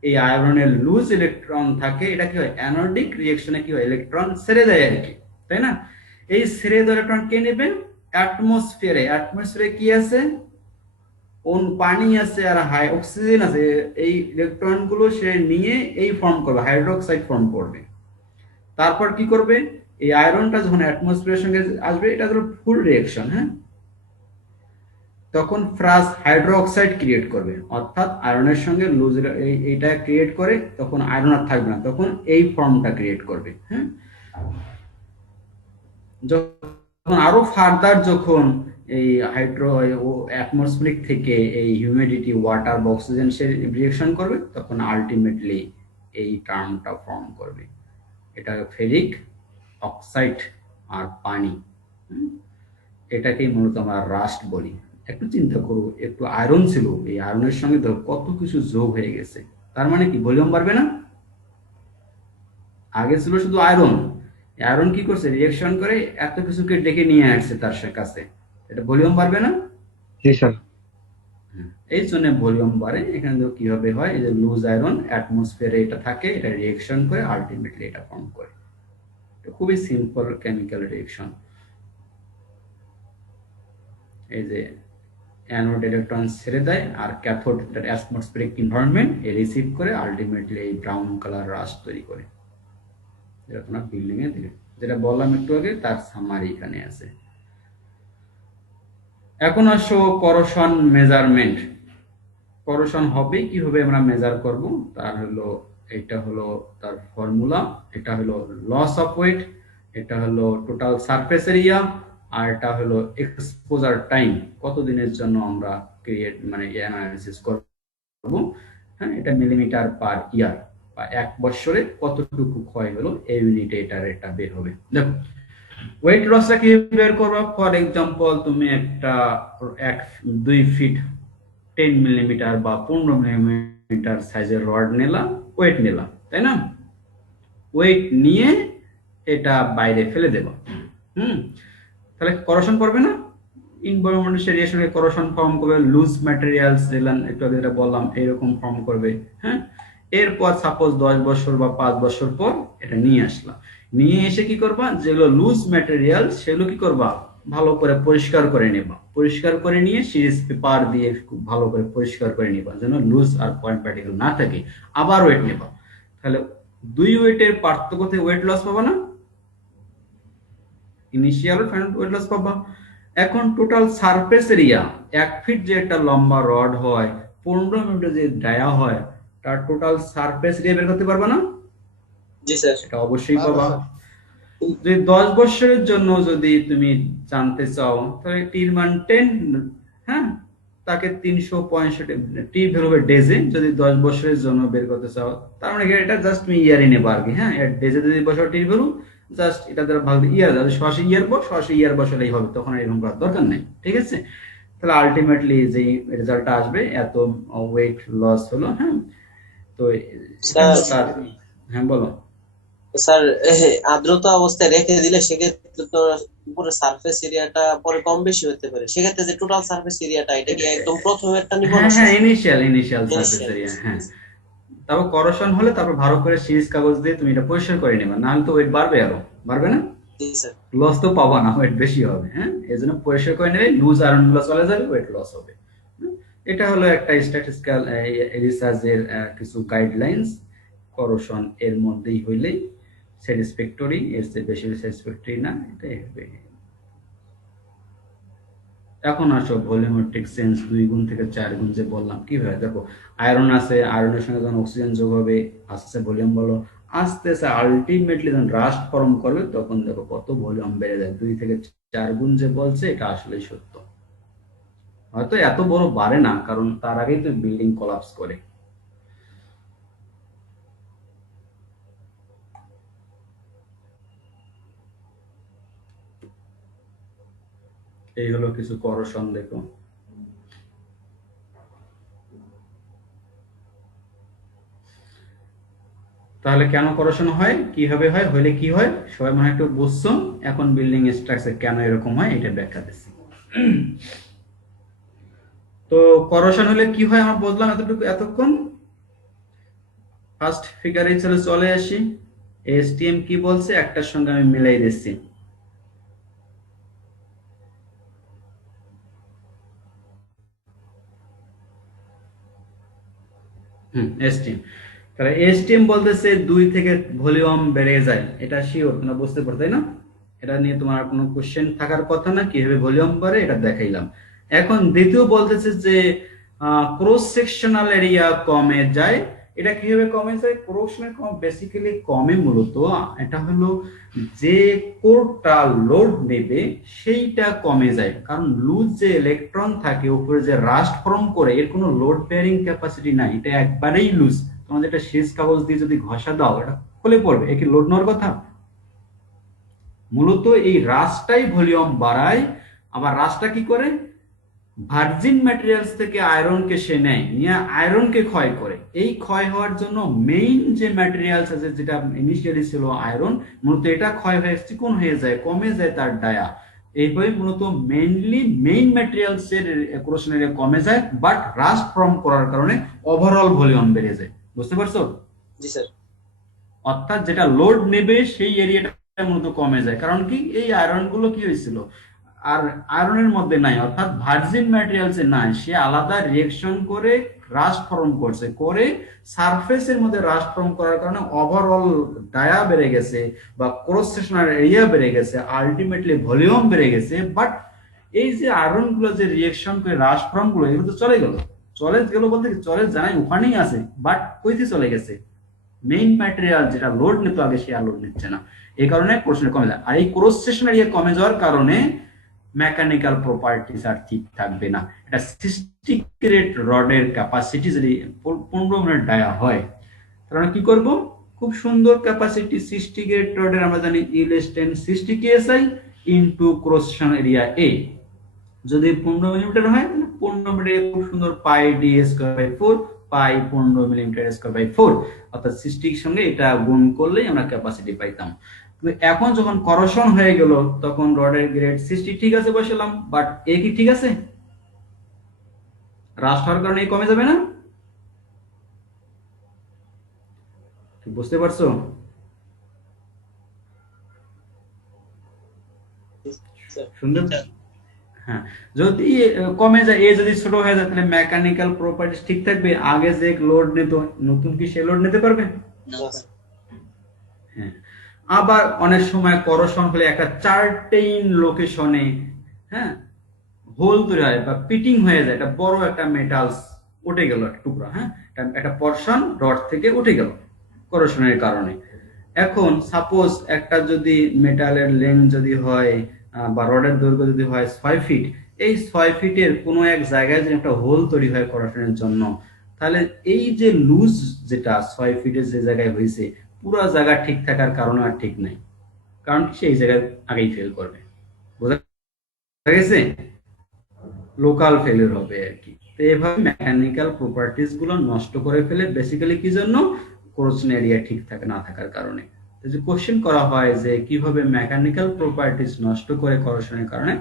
এই আয়রনের লুজ ইলেকট্রন থাকে, এটা কি হয় অ্যানোডিক রিঅ্যাকশনে কি হয় ইলেকট্রন ছেড়ে দেয় আর কি, তাই না? এই ছেড়ে দেওয়া ইলেকট্রন কে নেবে, অ্যাটমসফিয়ারে কি আছে, পানি আছে আর হাই অক্সিজেন আছে, এই ইলেকট্রন গুলো সে নিয়ে এই ফর্ম করবে, হাইড্রোক্সাইড ফর্ম করবে। তারপর কি করবে, এই আয়রনটা যখন অ্যাটমসফিয়ারের সঙ্গে আসবে, এটা হলো ফুল রিঅ্যাকশন, হ্যাঁ, তখন ফ্রাস হাইড্রোক্সাইড ক্রিয়েট করবে, অর্থাৎ আয়রনের সঙ্গে লুজ এইটা ক্রিয়েট করে, তখন আয়রন আর থাকবে না, তখন এই ফর্মটা ক্রিয়েট করবে। হ্যাঁ, যখন আরো ফার্দার যখন এই অ্যাটমসফিয়ারিক থেকে এই হিউমিডিটি, ওয়াটার বা অক্সিজেন সে রিঅ্যাকশন করবে, তখন আলটিমেটলি এই টার্মটা ফর্ম করবে, এটা ফেরিক অক্সাইড আর পানি। এটাকেই মূলত আমরা রাস্ট বলি। একটু চিন্তা করো, একটু আয়রন ছিল, এই আয়রনের সঙ্গে ধর কত কিছু যোগ হয়ে গেছে, তার মানে কি ভলিউম বাড়বে না? আগে ছিল শুধু আয়রন, আয়রন কি করছে, রিঅ্যাকশন করে এত কিছুকে ডেকে নিয়ে আসছে তার কাছে, এটা ভলিউম বাড়বে না? জি স্যার। এই জন্য ভলিউম বাড়ে। এখানে দেখো কিভাবে হয়, এই যে লুজ আয়রন অ্যাটমসফিয়ারে এটা থাকে, এটা রিঅ্যাকশন করে আলটিমেটলি এটা ফর্ম করে। এটা খুবই সিম্পল কেমিক্যাল রিঅ্যাকশন। এই যে অ্যানোড ইলেকট্রন ছেড়ে দেয়, আর ক্যাথোড অ্যাটমসফিয়ারিক এনভায়রনমেন্ট রিসিভ করে আলটিমেটলি এই ব্রাউন কালার রাস্ট তৈরি করে, যেটা তোমার বিল্ডিং এ দিলে, যেটা বললাম একটু আগে, তার সামারি এখানে আছে। এখন আসো করোশন মেজারমেন্ট। করোশন হবে কিভাবে আমরা মেজার করব, তার হলো এটা হলো তার ফর্মুলা, এটা হলো লস অফ ওয়েট, এটা হলো টোটাল সারফেস এরিয়া, আর এটা হলো এক্সপোজার টাইম, কতদিনের জন্য আমরা ক্রিয়েট মানে অ্যানালাইসিস করব। হ্যাঁ, এটা মিলিমিটার পার ইয়ার, বা এক বছরে কতটুকু ক্ষয় হলো এই ইউনিটে এটা বের হবে। দেখো ওয়েট লসটা কি বের করবো, ফর এক্সাম্পল তুমি একটা 2 ফিট 10 মিলিমিটার বা 15 মিলিমিটার সাইজের রড নিলা, ওয়েট নিলা, তাই না? ওয়েট নিয়ে এটা বাইরে ফেলে দেবা, তাহলে করোশন করবে না? ইনভায়রনমেন্টাল রিঅ্যাকশনে করোশন ফর্ম করবে, লুজ ম্যাটেরিয়ালস দিলাম একটু আগে যেটা বললাম এরকম ফর্ম করবে। হ্যাঁ, এরপর সাপোজ 10 বছর বা 5 বছর পর এটা নিয়ে আসলাম, নিয়ে এসে কি করবা, যেগুলো লুজ ম্যাটেরিয়াল সেগুলো কি করবা, ভালো করে পরিষ্কার করে নেবা, পরিষ্কার করে নিয়ে সিরিজ পেপার দিয়ে খুব ভালো করে পরিষ্কার করে নেবা, যেন লুজ আর পয়েন্ট পার্টিকেল না থাকে। আবার ওয়েট নেবা, তাহলে দুই ওয়েটের পার্থক্যতে ওয়েট লস পাবা না, ইনিশিয়াল ওয়েট লস পাবা। এখন টোটাল সারফেস এরিয়া, 1 ফিট যে একটা লম্বা রড হয়, 15 মিটার যে ডায়া হয়, তার টোটাল সারফেস এরিয়া বের করতে পারবা না? জি স্যার। এটা অবশ্যই পাবা। যদি 10 বছরের জন্য যদি তুমি জানতে চাও, তাহলে টির মান 10, হ্যাঁ, তাকে 365 টি ভ্যালু হবে ডেজে, যদি 10 বছরের জন্য বের করতে চাও, তার মানে এটা জাস্ট তুমি ইয়ারই নেবা আর কি। হ্যাঁ, ডেজে যদি বছর টির ভ্যালু, জাস্ট এটা দ্বারা ভাগ দিয়ে ইয়ার, যদি সরাসরি ইয়ার বসালেই হবে, তখন এরকম করার দরকার নেই, ঠিক আছে? তাহলে আলটিমেটলি যে রেজাল্টটা আসবে, এত ওয়েট লস হলো। হ্যাঁ, তো হ্যাঁ বলো স্যার, আর্দ্রতা অবস্থায় রেখে দিলে সেক্ষেত্রে তো উপরে সারফেস এরিয়াটা পরে কম বেশি হতে পারে, সেক্ষেত্রে যে টোটাল সারফেস এরিয়াটা এটা কি একদম প্রথমেরটা নিব না? হ্যাঁ, ইনিশিয়াল সারফেস এরিয়া। হ্যাঁ, তারপর করশন হলে তারপর ভালো করে সিরিজ কাগজ দিয়ে তুমি এটা পরিষ্কার করে নেবে, না হলে তো ওয়েট বাড়বে, আরো বাড়বে না, জি স্যার। লস তো পাবা না, ওয়েট বেশি হবে। হ্যাঁ, এই জন্য পরিষ্কার করে নেবে, লুজ আয়রন গুলো চলে যাবে, ওয়েট লস হবে। হুম, এটা হলো একটা স্ট্যাটিস্টিক্যাল রিসার্চের কিছু গাইডলাইন্স। করশন এর মধ্যেই হইলেই স্যাটিসফ্যাক্টরি, এর চেয়ে বেশি স্যাটিসফ্যাক্টরি না, এটাই হবে। এখন আসো ভলিউমেট্রিক চেঞ্জ 2 গুণ থেকে 4 গুণ যে বললাম কিভাবে, দেখো আয়রন আছে, আয়রনের সঙ্গে যখন অক্সিজেন যোগ হবে আস্তে আস্তে ভলিউম বলো, আস্তে আস্তে আলটিমেটলি যখন রাস্ট ফর্ম করবে তখন দেখো কত ভলিউম বেড়ে যায়, 2 থেকে 4 গুণ যে বলছে এটা আসলেই সত্য। হয়তো এত বড় বাড়ে না, কারণ তার আগেই তো বিল্ডিং কোলাপস করে। এই হলো কিছু করশন, দেখো। তাহলে কেন করশন হয়, কিভাবে হয়, হইলে কি হয়, সবাই মনে হয় একটু বুঝছো। এখন বিল্ডিং স্ট্রাকচার কেন এরকম হয় এটা ব্যাখ্যা দিচ্ছি। তো করশন হলে কি হয় আমরা বুঝলাম এতটুকু এতক্ষণ। ফার্স্ট ফিগারে চলে আসি, এসটিএম কি বলছে একটার সঙ্গে আমি মিলাই দিচ্ছি। এসটিএম, তাহলে এসটিএম বলতেছে 2 থেকে ভলিউম বেড়ে যায়, এটা শিওর তোমরা বুঝতে পারো তাই না? এটা নিয়ে তোমার কোনো কোশ্চেন থাকার কথা না, কিভাবে ভলিউম বাড়ে এটা দেখাইলাম। এখন দ্বিতীয় বলতেছে যে ক্রস সেকশনাল এরিয়া কমে যায়। এটা কিভাবে কমে যায়? ক্রস বেসিক্যালি কমে মূলত এটা হলো যে কোরটা লোড নেবে সেইটা কমে যায়, কারণ লুজ যে ইলেকট্রন থাকে উপরে যে রাস্ট ফর্ম করে এর কোনো লোড বেয়ারিং ক্যাপাসিটি নাই, এটা একবারেই লুজ। তোমাদের একটা শেষ কাগজ দিয়ে যদি ঘষা দাও এটা খুলে পড়বে, এ কি লোড নেওয়ার কথা? মূলত এই রাশটাই ভলিউম বাড়ায়। আবার রাশটা কি করে, ভার্জিন ম্যাটেরিয়ালস থেকে আয়রনকে সে নেয়, নিয়ে আয়রনকে ক্ষয় করে। এই ক্ষয় হওয়ার জন্য মেইন যে ম্যাটেরিয়ালস আছে যেটা ইনিশিয়ালি ছিল আয়রন, মূলত এটা ক্ষয় হয়ে চিকন হয়ে যায়, কমে যায় তার ডায়া। এইভাবে মূলত মেইন ম্যাটেরিয়ালস এর কোরেশন এরিয়া কমে যায়, বাট রাস্ট ফর্ম করার কারণে ওভারঅল ভলিউম বেড়ে যায়। বুঝতে পারছো? জি স্যার। অর্থাৎ যেটা লোড নেবে সেই এরিয়াটা মূলত কমে যায়, কারণ কি এই আয়রন গুলো কি হয়েছিল আর আয়রনের মধ্যে নাই, অর্থাৎ ভার্জিন ম্যাটেরিয়ালসে নাই, সে আলাদা রিয়েকশন করে রাস্ট ফর্ম করছে, করে সারফেসের মধ্যে রাস্ট ফর্ম করার কারণে ওভারঅল ডায়া বেড়ে গেছে বা ক্রস সেকশনাল এরিয়া বেড়ে গেছে, আলটিমেটলি ভলিউম বেড়ে গেছে। বাট এই যে আয়রন গুলো যে রিয়েকশন করে রাস্ট ফর্ম গুলো এগুলো তো চলে গেল, চলে গেল বলতে চলে জানাই ওখানেই আছে, বাট কইতে চলে গেছে মেইন ম্যাটেরিয়াল যেটা লোড নিত আগে সে আর লোড নিচ্ছে না, এই কারণে কোশ্চেন কমে যায়। আর এই ক্রস সেকশন এরিয়া কমে যাওয়ার কারণে মেকানিক্যাল প্রপার্টিজ আর ঠিক থাকবে না। এটা 60 ক্যারেট রডের ক্যাপাসিটি যদি 15 মিনিট ডায়া হয়, তাহলে কি করব, খুব সুন্দর ক্যাপাসিটি 60 ক্যারেট রডের আমরা জানি E less than 60 KSI into cross section area A। যদি 15 মিলিমিটার হয় তাহলে 15 মিলিমিটার খুব সুন্দর pi D square by 4, pi 15 millimetre square by 4, অর্থাৎ 60 এর সঙ্গে এটা গুণ করলেই আমরা ক্যাপাসিটি পাইতাম। কিন্তু এখন যখন করশন হয়ে গেল তখন রডের গ্রেড 60 ঠিক আছে বসালাম, বাট এ কি ঠিক আছে? রাস্ট হওয়ার কারণে কমে যাবে না? বুঝতে পারছো? সুন্দর। হ্যাঁ, যদি কমে যায়, এ যদি ছোট হয়ে যায় তাহলে মেকানিক্যাল প্রপার্টিজ ঠিক থাকবে, আগে যে লোড নিত নতুন কি সে লোড নিতে পারবে? হ্যাঁ। আবার অনেক সময় করশন হলে একটা চার্টেইন লোকেশনে হ্যাঁ হোল তৈরি হয় বা পিটিং হয়ে যায়, এটা বড় একটা মেটালস উঠে গেল একটা টুকরা, হ্যাঁ একটা পর্শন রড থেকে উঠে গেল করশনের কারণে। এখন সাপোজ একটা যদি মেটালের লেন্থ যদি হয় বা রডের দৈর্ঘ্য যদি হয় 6 ফিট, এই 6 ফিটের কোনো এক জায়গায় যদি একটা হোল তৈরি হয় করশনের জন্য, তাহলে এই যে লুজ যেটা 6 ফিটের যে জায়গায় হয়েছে পুরো জায়গা ঠিক থাকার কারণে আর ঠিক নাই, কারণ সেই জায়গায় আগেই ফেল করবে। বোঝা গেছে? লোকাল ফেলিওর হবে আর কি। তো এইভাবে মেকানিক্যাল প্রপার্টিজ গুলো নষ্ট করে ফেলে, বেসিক্যালি কি জন্য? কোরোশন এরিয়া ঠিক থাকে না থাকার কারণে। যে কোশ্চেন করা হয় যে কিভাবে মেকানিক্যাল প্রপার্টিজ নষ্ট করে করশনের কারণে,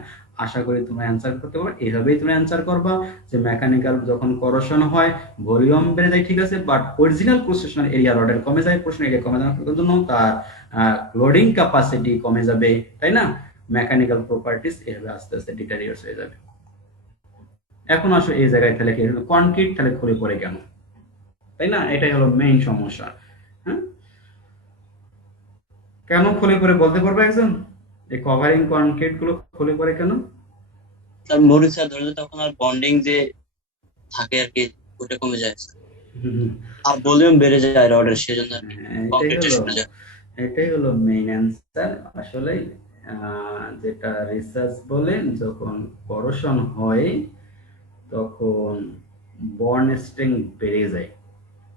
আশা করি তোমরা অ্যান্সার করতে পারবে। এইভাবেই তুমি অ্যান্সার করবা যে মেকানিক্যাল যখন করশন হয় ভলিউম বেড়ে যায়, ঠিক আছে, বাট অরিজিনাল ক্রস এরিয়া রডের কমে যায়, ক্রস এরিয়া কমে যাওয়ার জন্য তার লোডিং ক্যাপাসিটি কমে যাবে, তাই না? মেকানিক্যাল প্রপার্টিজ এভাবে আস্তে আস্তে ডিটারিয়েটস হয়ে যাবে। এখন আসো এই জায়গায় তাহলে কি হলো, কনক্রিট তাহলে খুলে পড়ে কেন, তাই না? এটাই হলো মেইন সমস্যা। হ্যাঁ, কেন খুলে পড়ে বলতে পারবে একজন? এই কভারিং কনক্রিট গুলো খুলে পড়ে কেন? স্যার মরিচা ধরলে তখন আর বন্ডিং যে থাকে আর কি ওটা কমে যায় আর ভলিউম বেড়ে যায় রডের, সেজন্য আর কি কংক্রিটে সরে যায়। এটাই হলো মেইন অ্যান্সার। আসলে যেটা রিসার্চ বলে, যখন করশন হয় তখন বন্ড স্ট্রেংথ বেড়ে যায়।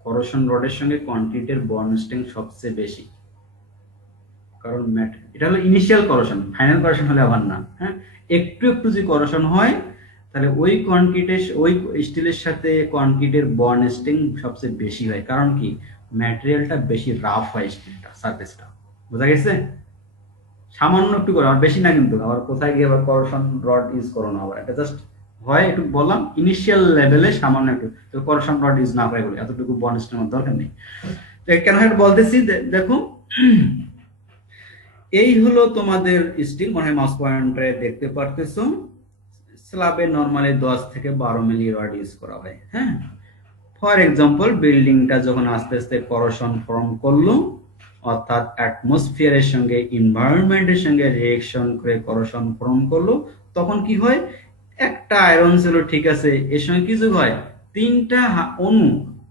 করশন রডের সঙ্গে কনক্রিটের বন্ড স্ট্রেংথ সবচেয়ে বেশি, কারণ এটা হলো ইনিশিয়াল করশন, ফাইনাল করশন হলে আবার না। হ্যাঁ, একটু একটু যে করশন হয় তাহলে ওই কনক্রিটের ওই স্টিলের সাথে কনক্রিটের বন্ড স্ট্রেংথ সবচেয়ে বেশি হয়। কারণ কি, ম্যাটেরিয়ালটা বেশি রাফ হয়, স্টিলটা সারফেসটা। বোঝা গেছে? সামান্য একটু করে, আর বেশি না কিন্তু। আবার কোথায় গিয়ে আবার করশন রড ইউজ করো না, আবার এটা জাস্ট হয় একটু বললাম ইনিশিয়াল লেভেলে সামান্য একটু, তো করশন রড ইউজ না হয় বলে এতটুকু বন্ড স্ট্রেংথ দরকার নেই। তো কেন এটা বলতেছি দেখো, এই হলো তোমাদের স্টিল, মনে হয় মাউস পয়েন্টে দেখতে পারতেছো। স্ল্যাবে নরমালি 10 থেকে 12 মিলি রড ইউজ করা হয়। হ্যাঁ, ফর এক্সাম্পল বিল্ডিংটা যখন আস্তে আস্তে করশন ফর্ম করলো, অর্থাৎ অ্যাটমসফিয়ারের সঙ্গে এনভায়রনমেন্টের সঙ্গে রিঅ্যাকশন করে করশন ফর্ম করলো, তখন কি হয়, একটা আয়রন ছিল, ঠিক আছে, এর সঙ্গে কি যোগ হয়, 3টা অণু,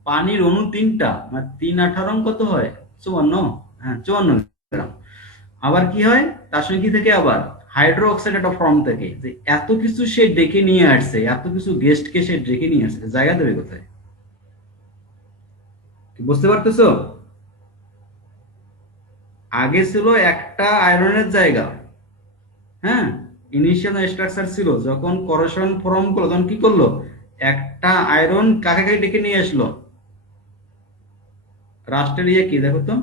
পানির অণু 3টা, মানে 3 18 কত হয়, 54। হ্যাঁ, 54 গ্রাম। আবার কি হয়, তার সঙ্গে কি থেকে আবার হাইড্রো অক্সাইড একটা ফর্ম থেকে, যে এত কিছু সে ডেকে নিয়ে আসছে, এত কিছু গেস্টকে সে ডেকে নিয়ে আসছে, জায়গা দেবে কোথায়? বুঝতে পারতেছো? আগে ছিল একটা আয়রনের জায়গা। হ্যাঁ, ইনিশিয়াল স্ট্রাকচার ছিল, যখন করশন ফর্ম করলো তখন কি করলো, একটা আয়রন কাকে কাকে ডেকে নিয়ে আসলো? রাষ্ট্রের ইয়ে কি দেখো তো,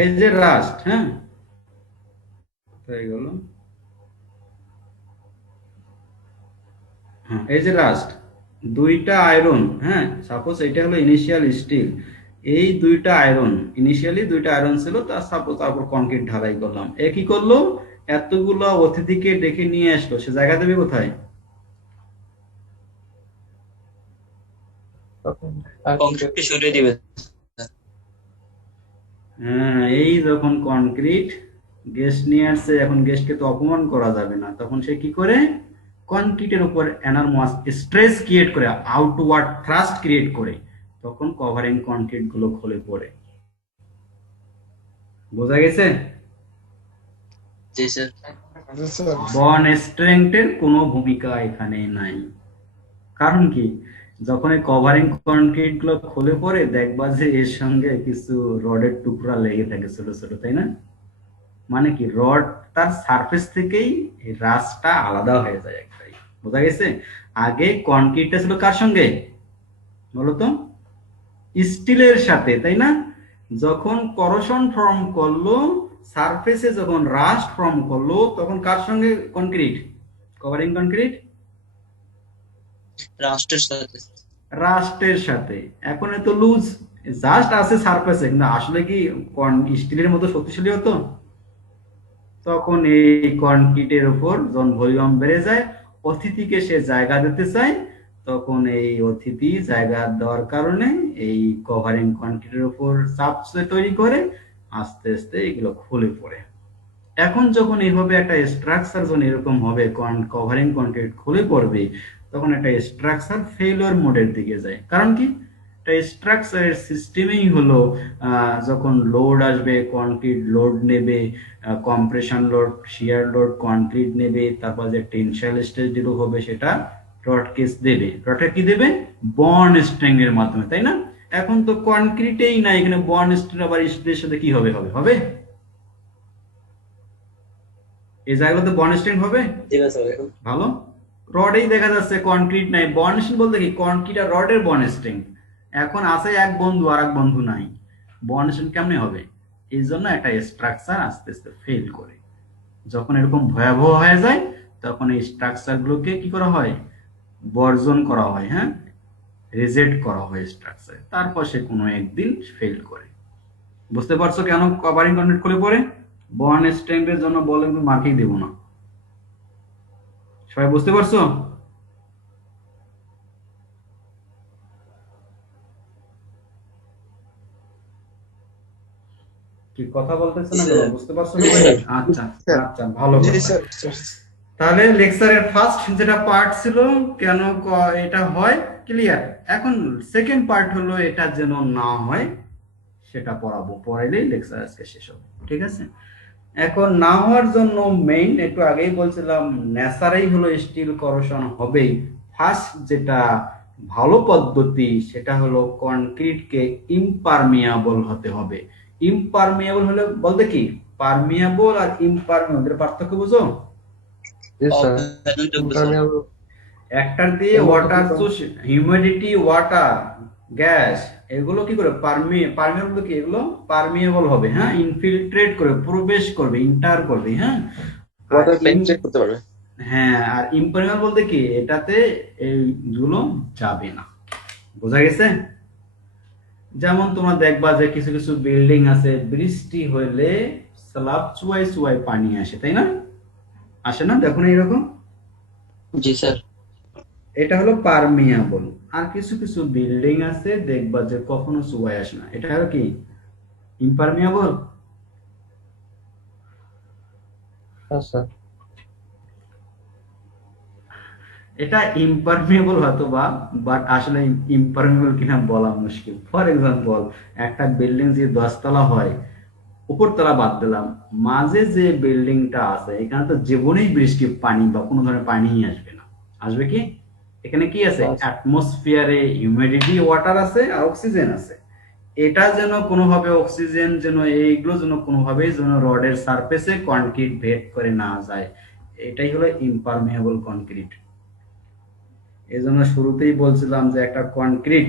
এই যে রাস্ট। হ্যাঁ, হয়ে গেল। হ্যাঁ, এই যে রাস্ট, 2টা আয়রন। হ্যাঁ, সাপোজ এটা হলো ইনিশিয়াল স্টিল, এই 2টা আয়রন, ইনিশিয়ালি 2টা আয়রন ছিল, তারপর কনক্রিট ঢালাই করলাম। এ কি করলো, এতগুলো অতিথিকে ডেকে নিয়ে আসলো, সে জায়গা দেবে কোথায়? কংক্রিটকে সরিয়ে দিবে। হ্যাঁ, এই যখন কনক্রিট গেস্ট নিয়ে আসছে, এখন গেস্টকে তো অপমান করা যাবে না, তখন সে কি করে, কনক্রিটের উপর এনারমাস স্ট্রেস ক্রিয়েট করে, আউটওয়ার্ড থ্রাস্ট ক্রিয়েট করে, তখন কভারিং কনক্রিট গুলো খুলে পড়ে। বোঝা গেছে? জি স্যার। বন্ড স্ট্রেংথের কোনো ভূমিকা এখানে নাই। কারণ কি, যখন এই কভারিং কনক্রিট গুলো খুলে পড়ে, দেখবা যে এর সঙ্গে কিছু রডের টুকরা লেগে থাকে ছোট ছোট, তাই না? মানে কি, রড তার সারফেস থেকেই এই রাস্টটা আলাদা হয়ে যায় একটাই। বোঝা গেছে? আগে কনক্রিটটা ছিল কার সঙ্গে বলতো, স্টিলের সাথে, তাই না? যখন করশন ফর্ম করলো, সারফেসে যখন রাস্ট ফর্ম করলো, তখন কার সঙ্গে কনক্রিট, কভারিং কনক্রিট রাষ্ট্রের সাথে। রাস্টের সাথে। এখন এত লুজ, জাস্ট আছে সারফেসে, কিন্তু আসলে কি স্টিলের মতো শক্তিশালী হতো? তখন এই কনক্রিটের উপর যখন ভলিউম বেড়ে যায়, অতিথিকে সে জায়গা দিতে চায়, তখন এই অতিথি জায়গা দেওয়ার কারণে এই কভারিং কনক্রিটের উপর চাপ তৈরি করে, আস্তে আস্তে এগুলো খুলে পড়ে। এখন যখন এইভাবে একটা স্ট্রাকচার যখন এরকম হবে, কভারিং কনক্রিট খুলে পড়বে, তখন একটা স্ট্রাকচার ফেলিওর মোডের দিকে যায়। কারণ কি, একটা স্ট্রাকচারের সিস্টেমেই হলো যখন লোড আসবে, কনক্রিট লোড নেবে, কম্প্রেশন লোড, শিয়ার লোড কনক্রিট নেবে, তারপর যে টেনসাইল স্ট্রেস ডেভেলপ হবে সেটা রড কেস দেবে। রডটা কি দেবে, বন্ড স্ট্রেংথ এর মাধ্যমে, তাই না? এখন তো কনক্রিটেই না, এখানে বন্ড স্ট্রেংথ আবার স্টিলের সাথে কি হবে, হবে এই জায়গাগুলোতে বন্ড স্ট্রেংথ হবে ভালো। রডেই দেখা যাচ্ছে কনক্রিট নাই, বন্ড স্ট্রেংথ বলতে কি, কনক্রিট আর রডের বন্ড স্ট্রেংথ। এখন আছে এক বন্ধু আর এক বন্ধু নাই, বন্ড স্ট্রেংথ কেমনে হবে? এই জন্য একটা স্ট্রাকচার আস্তে আস্তে ফেল করে। যখন এরকম ভয়াবহ হয়ে যায় তখন এই স্ট্রাকচার গুলোকে কি করা হয়? বর্জন করা হয়, হ্যাঁ, রিজেক্ট করা হয় স্ট্রাকচার, তারপর সে কোনো একদিন ফেল করে। বুঝতে পারছো কেন কভারিং কন্টেন্ট খুলে পড়ে? বন্ড স্ট্রেংথের জন্য বলে কিন্তু মার্কই দেব না। সবাই বুঝতে পারছো? কি কথা বলতেছে না কেন? বুঝতে পারছো না? আচ্ছা আচ্ছা, ভালো জি কথা। Sir sir. তাহলে লেকচারের ফার্স্ট যেটা পার্ট ছিল কেন এটা হয়, ক্লিয়ার। এখন সেকেন্ড পার্ট হলো এটা যেন না হয় সেটা পড়াবো, পড়াইলেই লেকচার আজকে শেষ হবে, ঠিক আছে? এখন না হওয়ার জন্য মেইন, একটু আগেই বলছিলাম ন্যাচারাই হলো স্টিল করোশন হবেই। ফার্স্ট যেটা ভালো পদ্ধতি সেটা হলো কনক্রিটকে ইমপারমিয়াবল হতে হবে। ইমপারমিয়াবল হলে বলতে কি, পারমিয়াবল আর ইমপারমিয়াবল এর পার্থক্য বুঝো? জি স্যার, অভেদনযোগ্য স্যার। ইম্পারমিয়াবল একটার দিয়ে এর মধ্যে ওয়াটার কি সোর্স, হিউমিডিটি, ওয়াটার, গ্যাস, এগুলো কি করে পারমিয়াবল, কি এগুলো পারমিয়াবল হবে, হ্যাঁ, ইনফিল্ট্রেট করে, প্রবেশ করবে, ইন্টার করবে, হ্যাঁ। আর ওয়াটার পেনিট্রেট করতে পারবে। হ্যাঁ, আর ইম্পারমিয়াবল বলতে কি, এটাতে এইগুলো যাবে না। বোঝা গেছে? যেমন তোমরা দেখবা যে কিছু কিছু বিল্ডিং আছে, বৃষ্টি হইলে স্ল্যাব চুয়াই চুয়াই পানি আসে, তাই না? আসে না? দেখো না এরকম? জি স্যার। এটা হলো পারমিয়াবল। আর কিছু কিছু বিল্ডিং আছে দেখবা যে কখনো চুয়াই আসে না, এটা হলো কি, ইম্পারমিয়াবল। হ্যাঁ স্যার। এটা ইম্পারমিয়েবল হয়তো বা, বাট আসলে ইম্পারমিয়েবল কিনা বলা মুশকিল। ফর এক্সাম্পল, একটা বিল্ডিং যে 10 তলা হয়, উপরতলা বাদ দিলাম, মাঝে যে বিল্ডিংটা আছে এখানে তো জীবনেই বৃষ্টি পানি বা কোনো ধরনের পানি আসবে না। আসবে কি? এখানে কি আছে? অ্যাটমসফিয়ারে হিউমিডিটি, ওয়াটার আছে আর অক্সিজেন আছে। এটা যেন কোনোভাবে অক্সিজেন যেন, এইগুলো যেন কোনোভাবেই যেন রডের সারফেসে কনক্রিট ভেদ করে না যায়, এটাই হলো ইম্পারমিয়েবল কনক্রিট। এই জন্য শুরুতেই বলছিলাম যে একটা কনক্রিট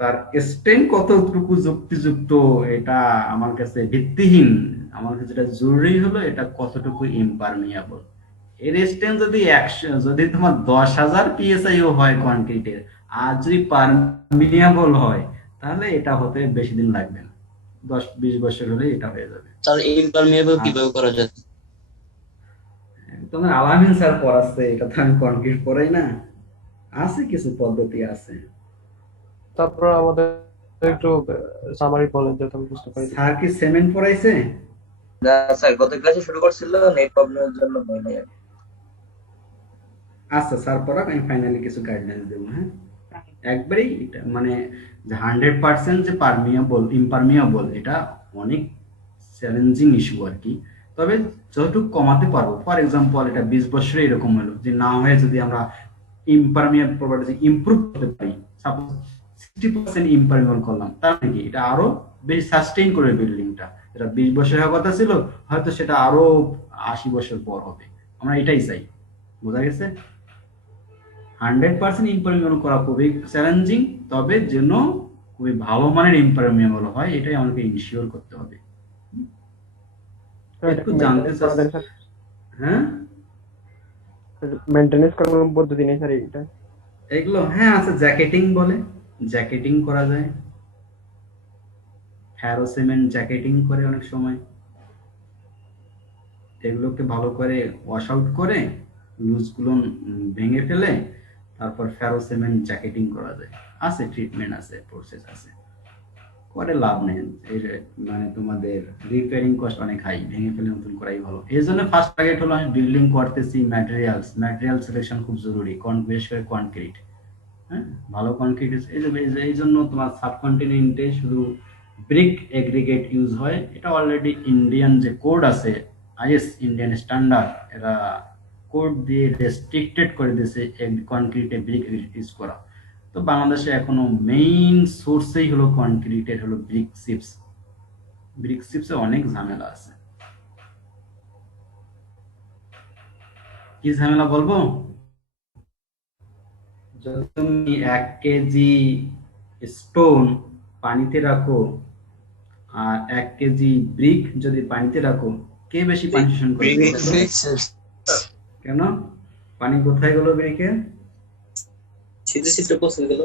তার স্ট্রেংথ কতটুকু যুক্তিযুক্ত এটা আমার কাছে ভিত্তিহীন। আমার কাছে যেটা জরুরি হলো এটা কতটুকু ইম্পারমিয়াবল। এর স্ট্রেংথ যদি 100, যদি তোমার 10,000 পিএসআইও হয় কনক্রিটের, আর যদি পারমিয়াবল হয়, তাহলে এটা হতে বেশি দিন লাগবে না, 10-20 বছর হলে এটা হয়ে যাবে। স্যার ইমপারমিয়েবল আর কিভাবে করা যায়? তোমার আলামিন স্যার পড়াচ্ছে, এটা তো আমি কনক্রিট পড়াই না, আছে কিছু পদ্ধতি আছে। তারপর আমাদের একটু সামারি বলেন যাতে আমি বুঝতে পারি। স্যার কি সিমেন্ট পড়াইছে? না স্যার, গত ক্লাসে শুরু করছিল, নেট প্রবলেমের জন্য হয় নাই। আচ্ছা, স্যার পড়াক, আমি ফাইনালি কিছু গাইডলাইন্স দেবো, হ্যাঁ। একবারেই এটা মানে যে 100% যে পারমিয়াবল ইম্পারমিয়াবল, এটা অনেক চ্যালেঞ্জিং ইস্যু আর কি। তবে যতটুকু কমাতে পারবো, ফর এক্সাম্পল এটা 20 বছরে এরকম হলো যে না হয়ে যদি আমরা ইম্পারমিয়াবল প্রপার্টি ইমপ্রুভ করতে পারি, সাপোজ 60% ইম্পারমিয়াবল করলাম, তার মানে কি এটা আরো বেশি সাস্টেইন করবে বিল্ডিংটা। যেটা 20 বছর হওয়ার কথা ছিল, হয়তো সেটা আরো 80 বছর পর হবে। আমরা এটাই চাই। বোঝা গেছে? 100% ইম্পারমিয়েবল করা খুবই চ্যালেঞ্জিং, তবে যেন খুবই ভালো মানের ইম্পারমিয়েবল হয় এটাই আমাকে ইনশিওর করতে হবে। একটু জানতে চাচ্ছি, হ্যাঁ, মেইনটেনেন্স করার কোনো পদ্ধতি নেই স্যার এটা? এগুলো হ্যাঁ আছে, জ্যাকেটিং বলে, জ্যাকেটিং করা যায়, ফ্যারো সিমেন্ট জ্যাকেটিং করে অনেক সময়, এগুলোকে ভালো করে ওয়াশ আউট করে লুজগুলো ভেঙে ফেলে তারপর ফেরো সিমেন্ট জ্যাকেটিং করা যায়। আছে ট্রিটমেন্ট, আছে প্রসেস আছে, করে লাভ নেই। মানে তোমাদের রিপেয়ারিং কস্ট অনেক হাই, ভেঙে ফেলে নতুন করাই ভালো। এই জন্য ফার্স্ট টার্গেট হলো আমি বিল্ডিং করতেছি, ম্যাটেরিয়াল সিলেকশন খুব জরুরি, বিশেষ করে কনক্রিট, হ্যাঁ, ভালো কনক্রিট। এই জন্য তোমার সাবকন্টিনেন্টে শুধু ব্রিক এগ্রিগেট ইউজ হয়। এটা অলরেডি ইন্ডিয়ান যে কোড আছে, আইএস ইন্ডিয়ান স্ট্যান্ডার্ড, এরা কোড দিয়ে রেস্ট্রিক্টেড করে দিয়েছে কনক্রিটে ব্রিক ইউজ করা। তো বাংলাদেশে এখনো মেইন সোর্সেই হলো কনক্রিটের হলো ব্রিক চিপস। ব্রিক চিপসে অনেক ঝামেলা আছে। কি ঝামেলা বলবো? তুমি 1 কেজি স্টোন পানিতে রাখো আর 1 কেজি ব্রিক যদি পানিতে রাখো, কে বেশি পানি শোষণ করবে? কেন? পানি কোথায় গেল ব্রিকের? ছিদ্র ছিদ্র পৌঁছে গেল।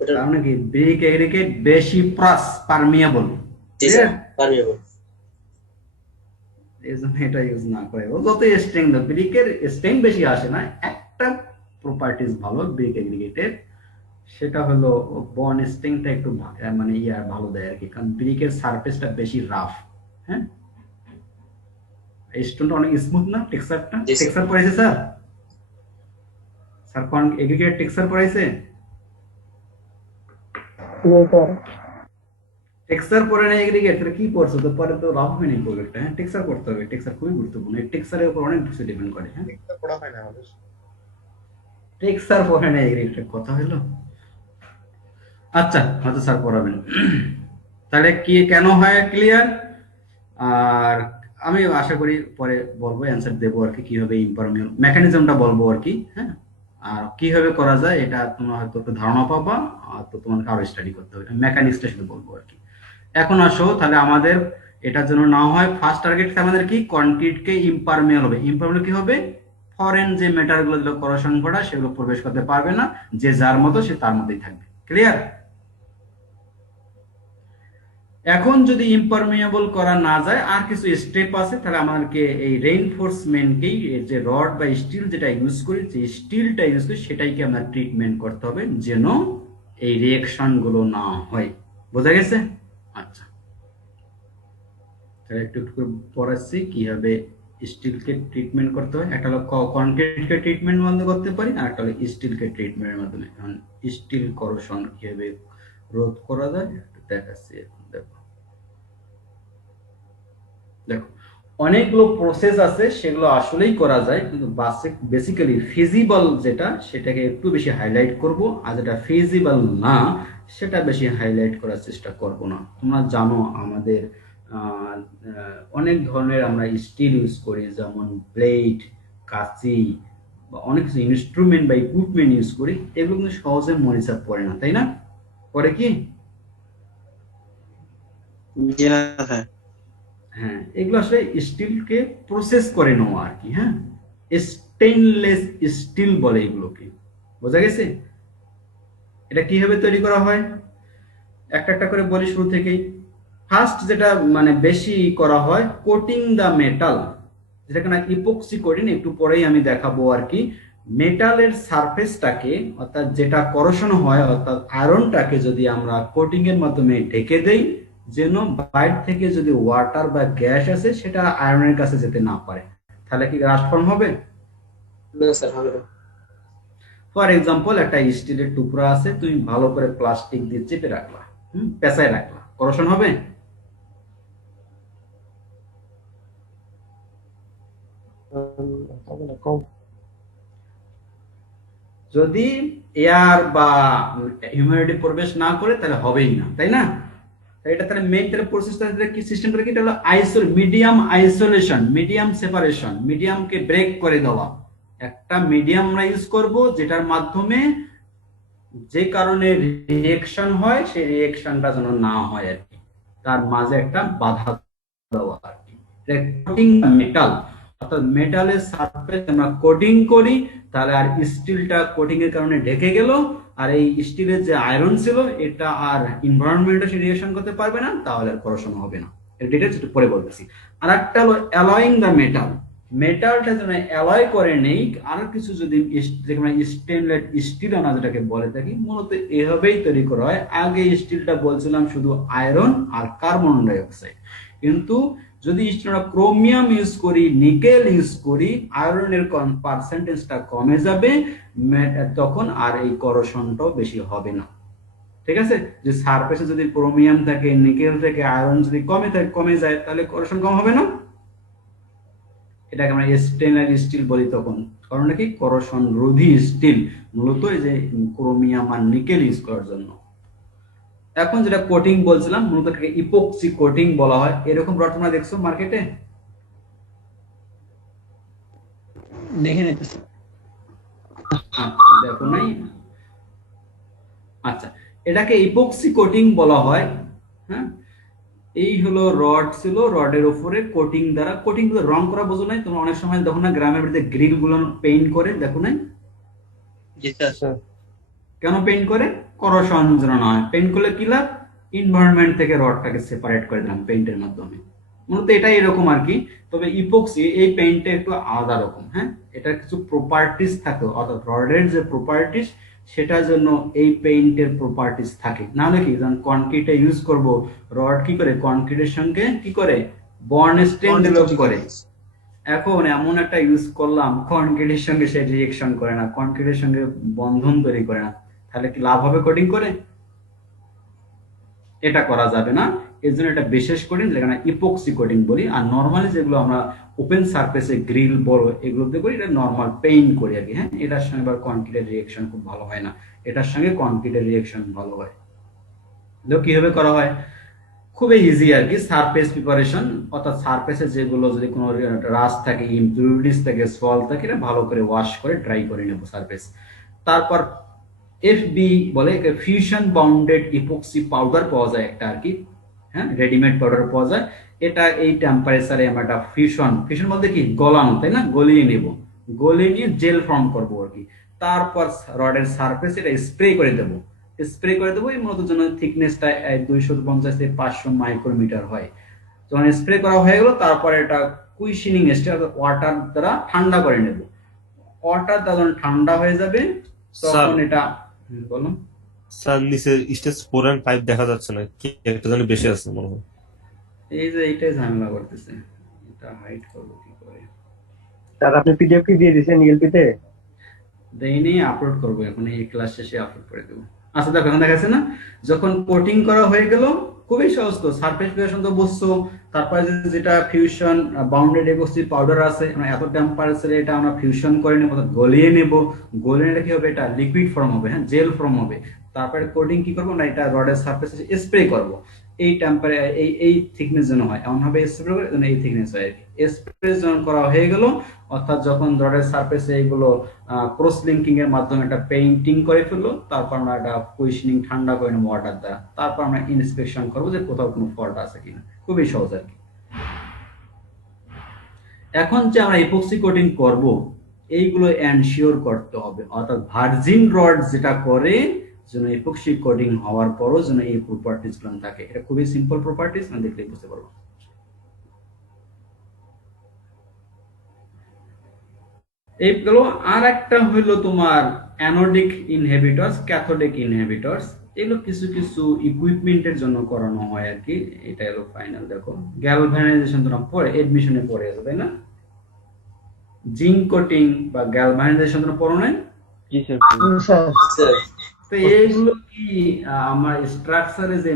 ওটা কারণ কি ব্রিক এগ্রিগেট বেশি পারমিয়াবল, জি স্যার পারমিয়েবল। এই জন্য এটা ইউজ না করে। ও যত স্ট্রেং দাও, ব্রিকের স্ট্রেং বেশি আসে না, একটা প্রপার্টিজ ভালো ব্রিক এগ্রিগেটের, সেটা হলো বন স্ট্রেংটা একটু মানে ভালো দেয় আর কি, কারণ ব্রিকের সারফেসটা বেশি রাফ। হ্যাঁ, এই স্টোনটা অনেক স্মুথ না, টেক্সচারটা। জি, স্যার। টেক্সচার পড়াইছে স্যার? স্যার কোন এগ্রিগেট টেক্সচার পড়াইছে? টেক্সচার পড়ে না এগ্রিগেট, তাহলে কি পড়ছো? তো পরে তো রাফ হয়নি প্রজেক্টটা। হ্যাঁ, টেক্সচার করতে হবে, টেক্সচার খুবই গুরুত্বপূর্ণ, এই টেক্সচারের উপর অনেক কিছু ডিপেন্ড করে। হ্যাঁ, টেক্সচার পড়ে না এগ্রিগেটের কথা হলো। আচ্ছা, হয়তো স্যার পড়াবেন। তাহলে কি কেন হয় ক্লিয়ার? আর আমি আশা করি পরে বলবো, অ্যান্সার দেবো আর কি, কিভাবে ইম্পারমিয়াল মেকানিজমটা বলবো আর কি। হ্যাঁ, আর কিভাবে করা যায় এটা তোমরা হয়তো একটু ধারণা পাবা, আর তো তোমাকে আরো স্টাডি করতে হবে, মেকানিক্সটা শুধু বলবো আর কি। এখন আসো তাহলে আমাদের এটার জন্য না হয় ফার্স্ট টার্গেট আমাদের কি, কনক্রিটকে ইম্পারমিয়াল হবে। ইম্পারমিয়াল কি হবে? ফরেন যে ম্যাটার গুলো যেগুলো করোশন ঘটা সেগুলো প্রবেশ করতে পারবে না, যে যার মতো সে তার মধ্যেই থাকবে। ক্লিয়ার? এখন যদি ইম্পারমিয়েবল করা না যায়, আর কিছু স্টেপ আছে, তাহলে আমাদেরকে এই রেইনফোর্সমেন্টকেই, যে রড বা স্টিল যেটা ইউজ করি, যে স্টিলটা ইউজ করি সেটাইকে আমরা ট্রিটমেন্ট করতে হবে, যেন এই রিঅ্যাকশন গুলো না হয়। বোঝা গেছে? আচ্ছা, তাহলে একটু একটু পড়াচ্ছি কিভাবে স্টিলকে ট্রিটমেন্ট করতে হয়। একটা হলো কনক্রিটকে ট্রিটমেন্ট বন্ধ করতে পারি, আর একটা হলো স্টিলকে ট্রিটমেন্টের মাধ্যমে। এখন স্টিল করোশন কিভাবে রোধ করা যায় একটু দেখাচ্ছি। এখন দেখো দেখো অনেকগুলো প্রসেস আছে, সেগুলো আসলেই করা যায়, কিন্তু বেসিক্যালি ফিজিবল যেটা, সেটাকে একটু বেশি হাইলাইট করব, আর যেটা ফিজিবল না সেটা বেশি হাইলাইট করার চেষ্টা করব না। তোমরা জানো আমাদের অনেক ধরনের আমরা স্টিল ইউজ করি, যেমন ব্লেড, কাঁচি, বা অনেক কিছু ইনস্ট্রুমেন্ট বা ইকুইপমেন্ট ইউজ করি, এগুলো কিন্তু সহজে মরিচা পড়ে না, তাই না? পরে কি? জি না স্যার। হ্যাঁ, এগুলো আসলে স্টিলকে প্রসেস করে নেওয়া আর কি। হ্যাঁ, স্টেইনলেস স্টিল বলে এগুলোকে। বোঝা গেছে? এটা কিভাবে তৈরি করা হয় একটা একটা করে বলি শুরু থেকেই। ফার্স্ট যেটা মানে বেশি করা হয়, কোটিং দা মেটাল, যেটাকে না ইপক্সি কোটিং, একটু পরেই আমি দেখাবো আর কি। মেটালের সারফেসটাকে, অর্থাৎ যেটা করোশন হয়, অর্থাৎ আয়রনটাকে যদি আমরা কোটিং এর মাধ্যমে ঢেকে দেই, যেন বাইরে থেকে যদি ওয়াটার বা গ্যাস আসে সেটা আয়রনের কাছে যেতে না পারে, তাহলে কি রাস্ট ফর্ম হবে? না স্যার হবে না। ফর এক্সাম্পল, একটা স্টিলের টুকরা আছে, তুমি ভালো করে প্লাস্টিক দিয়ে চেপে রাখলা, পেঁচায় রাখলা, করোশন হবে? হবে না, কম। যদি এয়ার বা হিউমিডিটি প্রবেশ না করে তাহলে হবেই না, তাই না? এটা তাহলে মেইন প্রসেসটা কি, সিস্টেমটা কি? এটা হলো মিডিয়াম আইসোলেশন, মিডিয়াম সেপারেশন, মিডিয়ামকে ব্রেক করে দেওয়া। একটা মিডিয়াম আমরা ইউজ করব, যেটার মাধ্যমে যে কারণে রিঅ্যাকশন হয় সেই রিঅ্যাকশনটা যেন না হয় আর কি, তার মাঝে একটা বাধা দেওয়া আর কি। কোটিং মেটাল, অর্থাৎ মেটালের সারফেস আমরা কোটিং করি, তাহলে আর স্টিলটা কোটিং এর কারণে ঢেকে গেল, আর এই স্টিলের যে আয়রন ছিল এটা আর এনভায়রনমেন্টে সে রিঅ্যাকশন করতে পারবে না, তাহলে আর করোশন হবে না। এর ডিটেইলস একটু পরে বলতেছি। আর একটা হলো অ্যালয়িং দা মেটাল, মেটালটা যেন অ্যালয় করে নেই। আর কিছু যদি যেখানে স্টেনলেস স্টিল আমরা যেটাকে বলে থাকি, মূলত এভাবেই তৈরি করা হয়। আগে স্টিলটা বলছিলাম শুধু আয়রন আর কার্বন ডাই অক্সাইড, কিন্তু যদি আমরা ক্রোমিয়াম ইউজ করি, নিকেল ইউজ করি, আয়রনের পার্সেন্টেজটা কমে যাবে, তখন আর এই করোশনটাও বেশি হবে না। ঠিক আছে? যে সারফেসে যদি ক্রোমিয়াম থাকে, নিকেল থেকে, আয়রন যদি কমে যায়, তাহলে করোশন কম হবে না। এটাকে আমরা স্টেনলেস স্টিল বলি তখন, কারণ নাকি করোশন রোধী স্টিল, মূলত এই যে ক্রোমিয়াম আর নিকেল ইউজ করার জন্য। এখন যেটা কোটিং বলছিলাম, মূলত এটাকে ইপক্সি কোটিং বলা হয়। এরকম রড তোমরা দেখছো মার্কেটে? দেখে নিতেছি। আচ্ছা, দেখো নাই? আচ্ছা, এটাকে ইপক্সি কোটিং বলা হয়। হ্যাঁ, এই হলো রড ছিল, রডের উপরে কোটিং দ্বারা, কোটিং গুলো রং করা বোঝো নাই তোমরা? অনেক সময় দেখো না গ্রামের বাড়িতে গ্রিল গুলো পেইন্ট করে, দেখো নাই? জি স্যার। স্যার কেন পেইন্ট করে? করোশন যেন না হয়। পেইন্ট করলে কি লাভ? এনভায়রনমেন্ট থেকে রডটাকে সেপারেট করে দিলাম পেইন্টের মাধ্যমে। মূলত এটাই এরকম আর কি। তবে ইপক্সি এই পেইন্টটা একটু আলাদা রকম। হ্যাঁ, এটার কিছু প্রপার্টিস থাকে, অর্থাৎ রডের যে প্রপার্টিস সেটার জন্য এই পেইন্টের প্রপার্টিস থাকে। না হলে কি, যখন কনক্রিটে ইউজ করব, রড কি করে কনক্রিটের সঙ্গে কি করে বন্ড স্ট্রেংথ ডেভেলপ করে। এখন এমন একটা ইউজ করলাম কনক্রিটের সঙ্গে সে রিয়েকশন করে না, কনক্রিটের সঙ্গে বন্ধন তৈরি করে না, তাহলে কি লাভ হবে কোটিং করে? এটা করা যাবে না। এর জন্য এটা বিশেষ কোটিং, যেখানে ইপক্সি কোটিং বলি। আর নর্মালি যেগুলো আমরা ওপেন সারফেসে গ্রিল বড় এগুলোতে করি, এটা নর্মাল পেইন্ট করি আর কি। হ্যাঁ, এটার সঙ্গে আবার কনক্রিটের রিয়েকশন খুব ভালো হয় না, এটার সঙ্গে কনক্রিটের রিয়েকশন ভালো হয়। কিভাবে করা হয়? খুবই ইজি আর কি। সারফেস প্রিপারেশন, অর্থাৎ সারফেসে যেগুলো যদি কোনো রাস্ট থাকে, ইমপিউরিটিস থাকে, সল্ট থাকে, এটা ভালো করে ওয়াশ করে ড্রাই করে নেব সারফেস। তারপর এফবি বলে, ফিউশন বাউন্ডেড ইপক্সি পাউডার পাওয়া যায় একটা আর কি। হ্যাঁ, রেডিমেড পাউডার পাওয়া যায়। এটা এই টেম্পারেচারে আমরা একটা ফিউশন বলতে কি গলানো, তাই না? গলিয়ে নেব, গলিয়ে নিয়ে জেল ফর্ম করবো আর কি। তারপর রডের সারফেস এটা স্প্রে করে দেবো, স্প্রে করে দেবো। এই মূলত জন্য থিকনেসটা 250 থেকে 500 মাইক্রোমিটার হয়। যখন স্প্রে করা হয়ে গেল, তারপরে এটা কুইশনিং স্টেজ, ওয়াটার দ্বারা ঠান্ডা করে নেব। ওয়াটার দ্বারা যখন ঠান্ডা হয়ে যাবে তখন এটা বলো। স্যার নিচে স্টেজ 4 and 5 দেখা যাচ্ছে না, কি একটা জানি বেশি আছে মনে হয়। এই যে এইটাই ঝামেলা করতেছে, এটা হাইড করবো কি করে? স্যার আপনি পিডিএফ কি দিয়ে দিয়েছেন ইএলপি তে? দেইনি, আপলোড করবো এখন, এই ক্লাস শেষে আপলোড করে দেবো। আচ্ছা দেখো, এখন দেখাচ্ছে না, যখন কোটিং করা হয়ে গেল, খুবই সহজ তো। সারফেস ফিউশন তো বুঝছো। তারপরে যেটা ফিউশন বাউন্ডেড ইপক্সি পাউডার আছে, এত টেম্পারেচারে এটা আমরা ফিউশন করে নেবো, গলিয়ে নেব। গলিয়ে নিলে কি হবে? এটা লিকুইড ফর্ম হবে, হ্যাঁ, জেল ফর্ম হবে। তারপরে কোটিং কি করবো না, এটা রডের সারফেসে স্প্রে করবো। এই এই থিকনেস যেন হয়, এমন ভাবে স্প্রে করে যেন এই থিকনেস হয় আর কি। স্প্রে যখন করা হয়ে গেল, অর্থাৎ যখন রডের সারফেসে এইগুলো ক্রস লিঙ্কিং এর মাধ্যমে একটা পেইন্টিং করে ফেললো, তারপর আমরা একটা কুইশনিং ঠান্ডা করে নেবো ওয়াটার দ্বারা। তারপর আমরা ইন্সপেকশন করবো যে কোথাও কোনো ফল্ট আছে কিনা। খুবই সহজ আর কি। এখন যে আমরা ইপক্সি কোটিং করব, এইগুলো এনশিওর করতে হবে, অর্থাৎ ভার্জিন রড যেটা করে যেন ইপক্সি কোটিং হওয়ার পরও যেন এই প্রপার্টিজ গুলো থাকে। এটা খুবই সিম্পল প্রপার্টিজ, না দেখলেই বুঝতে পারবো। এইগুলো আর একটা হইলো তোমার অ্যানোডিক ইনহিবিটরস, ক্যাথোডিক ইনহিবিটরস। এগুলো কিছু কিছু ইকুইপমেন্টের জন্য করানো হয় আর কি। এটা হলো ফাইনাল। দেখো, গ্যালভানাইজেশন তোমরা পরে এডমিশনে পড়ে আছে, তাই না? জিঙ্ক কোটিং বা গ্যালভানাইজেশন তোমরা পড়ো নাই? জি স্যার। স্যার তো এইগুলো কি আমার স্ট্রাকচারে যে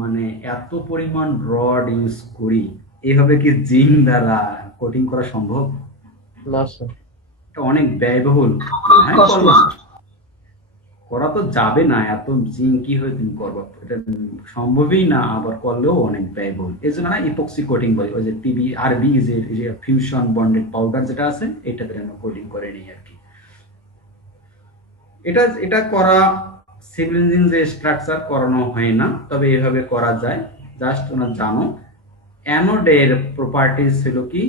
মানে এত পরিমাণ রড ইউজ করি, এইভাবে কি জিঙ্ক দ্বারা কোটিং করা সম্ভব? না স্যার। এটা অনেক ব্যয়বহুল। হ্যাঁ, করা তো যাবে না, এত জিঙ্ক কি হয়ে তুমি করবো? এটা সম্ভবই না, আবার করলেও অনেক ব্যয়বহুল। এই জন্য না ইপক্সি কোটিং বলে। ওই যে টিবি আরবি যে ফিউশন বন্ডেড পাউডার যেটা আছে, এটাতে আমরা কোটিং করে নিই আর কি। এটা করা সিভিল ইঞ্জিন যে স্ট্রাকচার করানো হয় না, তবে এভাবে করা যায়। জাস্ট তোমরা জানো অ্যানোডের প্রপার্টিস হলো কি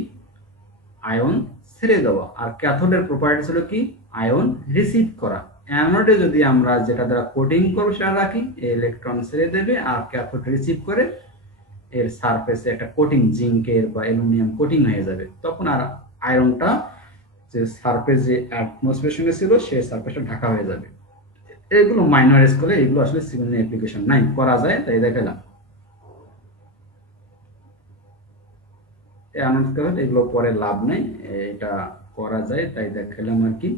আয়ন ছেড়ে দেওয়া, আর ক্যাথোডের প্রপার্টিস হলো কি আয়ন রিসিভ করা। অ্যানোডে যদি আমরা যেটা দ্বারা কোটিং করবো সেটা রাখি, ইলেকট্রন ছেড়ে দেবে, আর ক্যাথোড রিসিভ করে এর সারফেসে একটা কোটিং জিঙ্কের বা অ্যালুমিনিয়াম কোটিং হয়ে যাবে। তখন আর আয়রনটা যে সারফেস যে অ্যাটমসফিয়ার সঙ্গে ছিল সেই সারফেসটা ঢাকা হয়ে যাবে। এগুলো মাইনর স্কেলে, এগুলো আসলে সিভিল অ্যাপ্লিকেশন নাই, করা যায় তাই দেখালাম। এগুলো পরে লাভ নেই, এটা করা যায় তাই দেখালাম আর কি।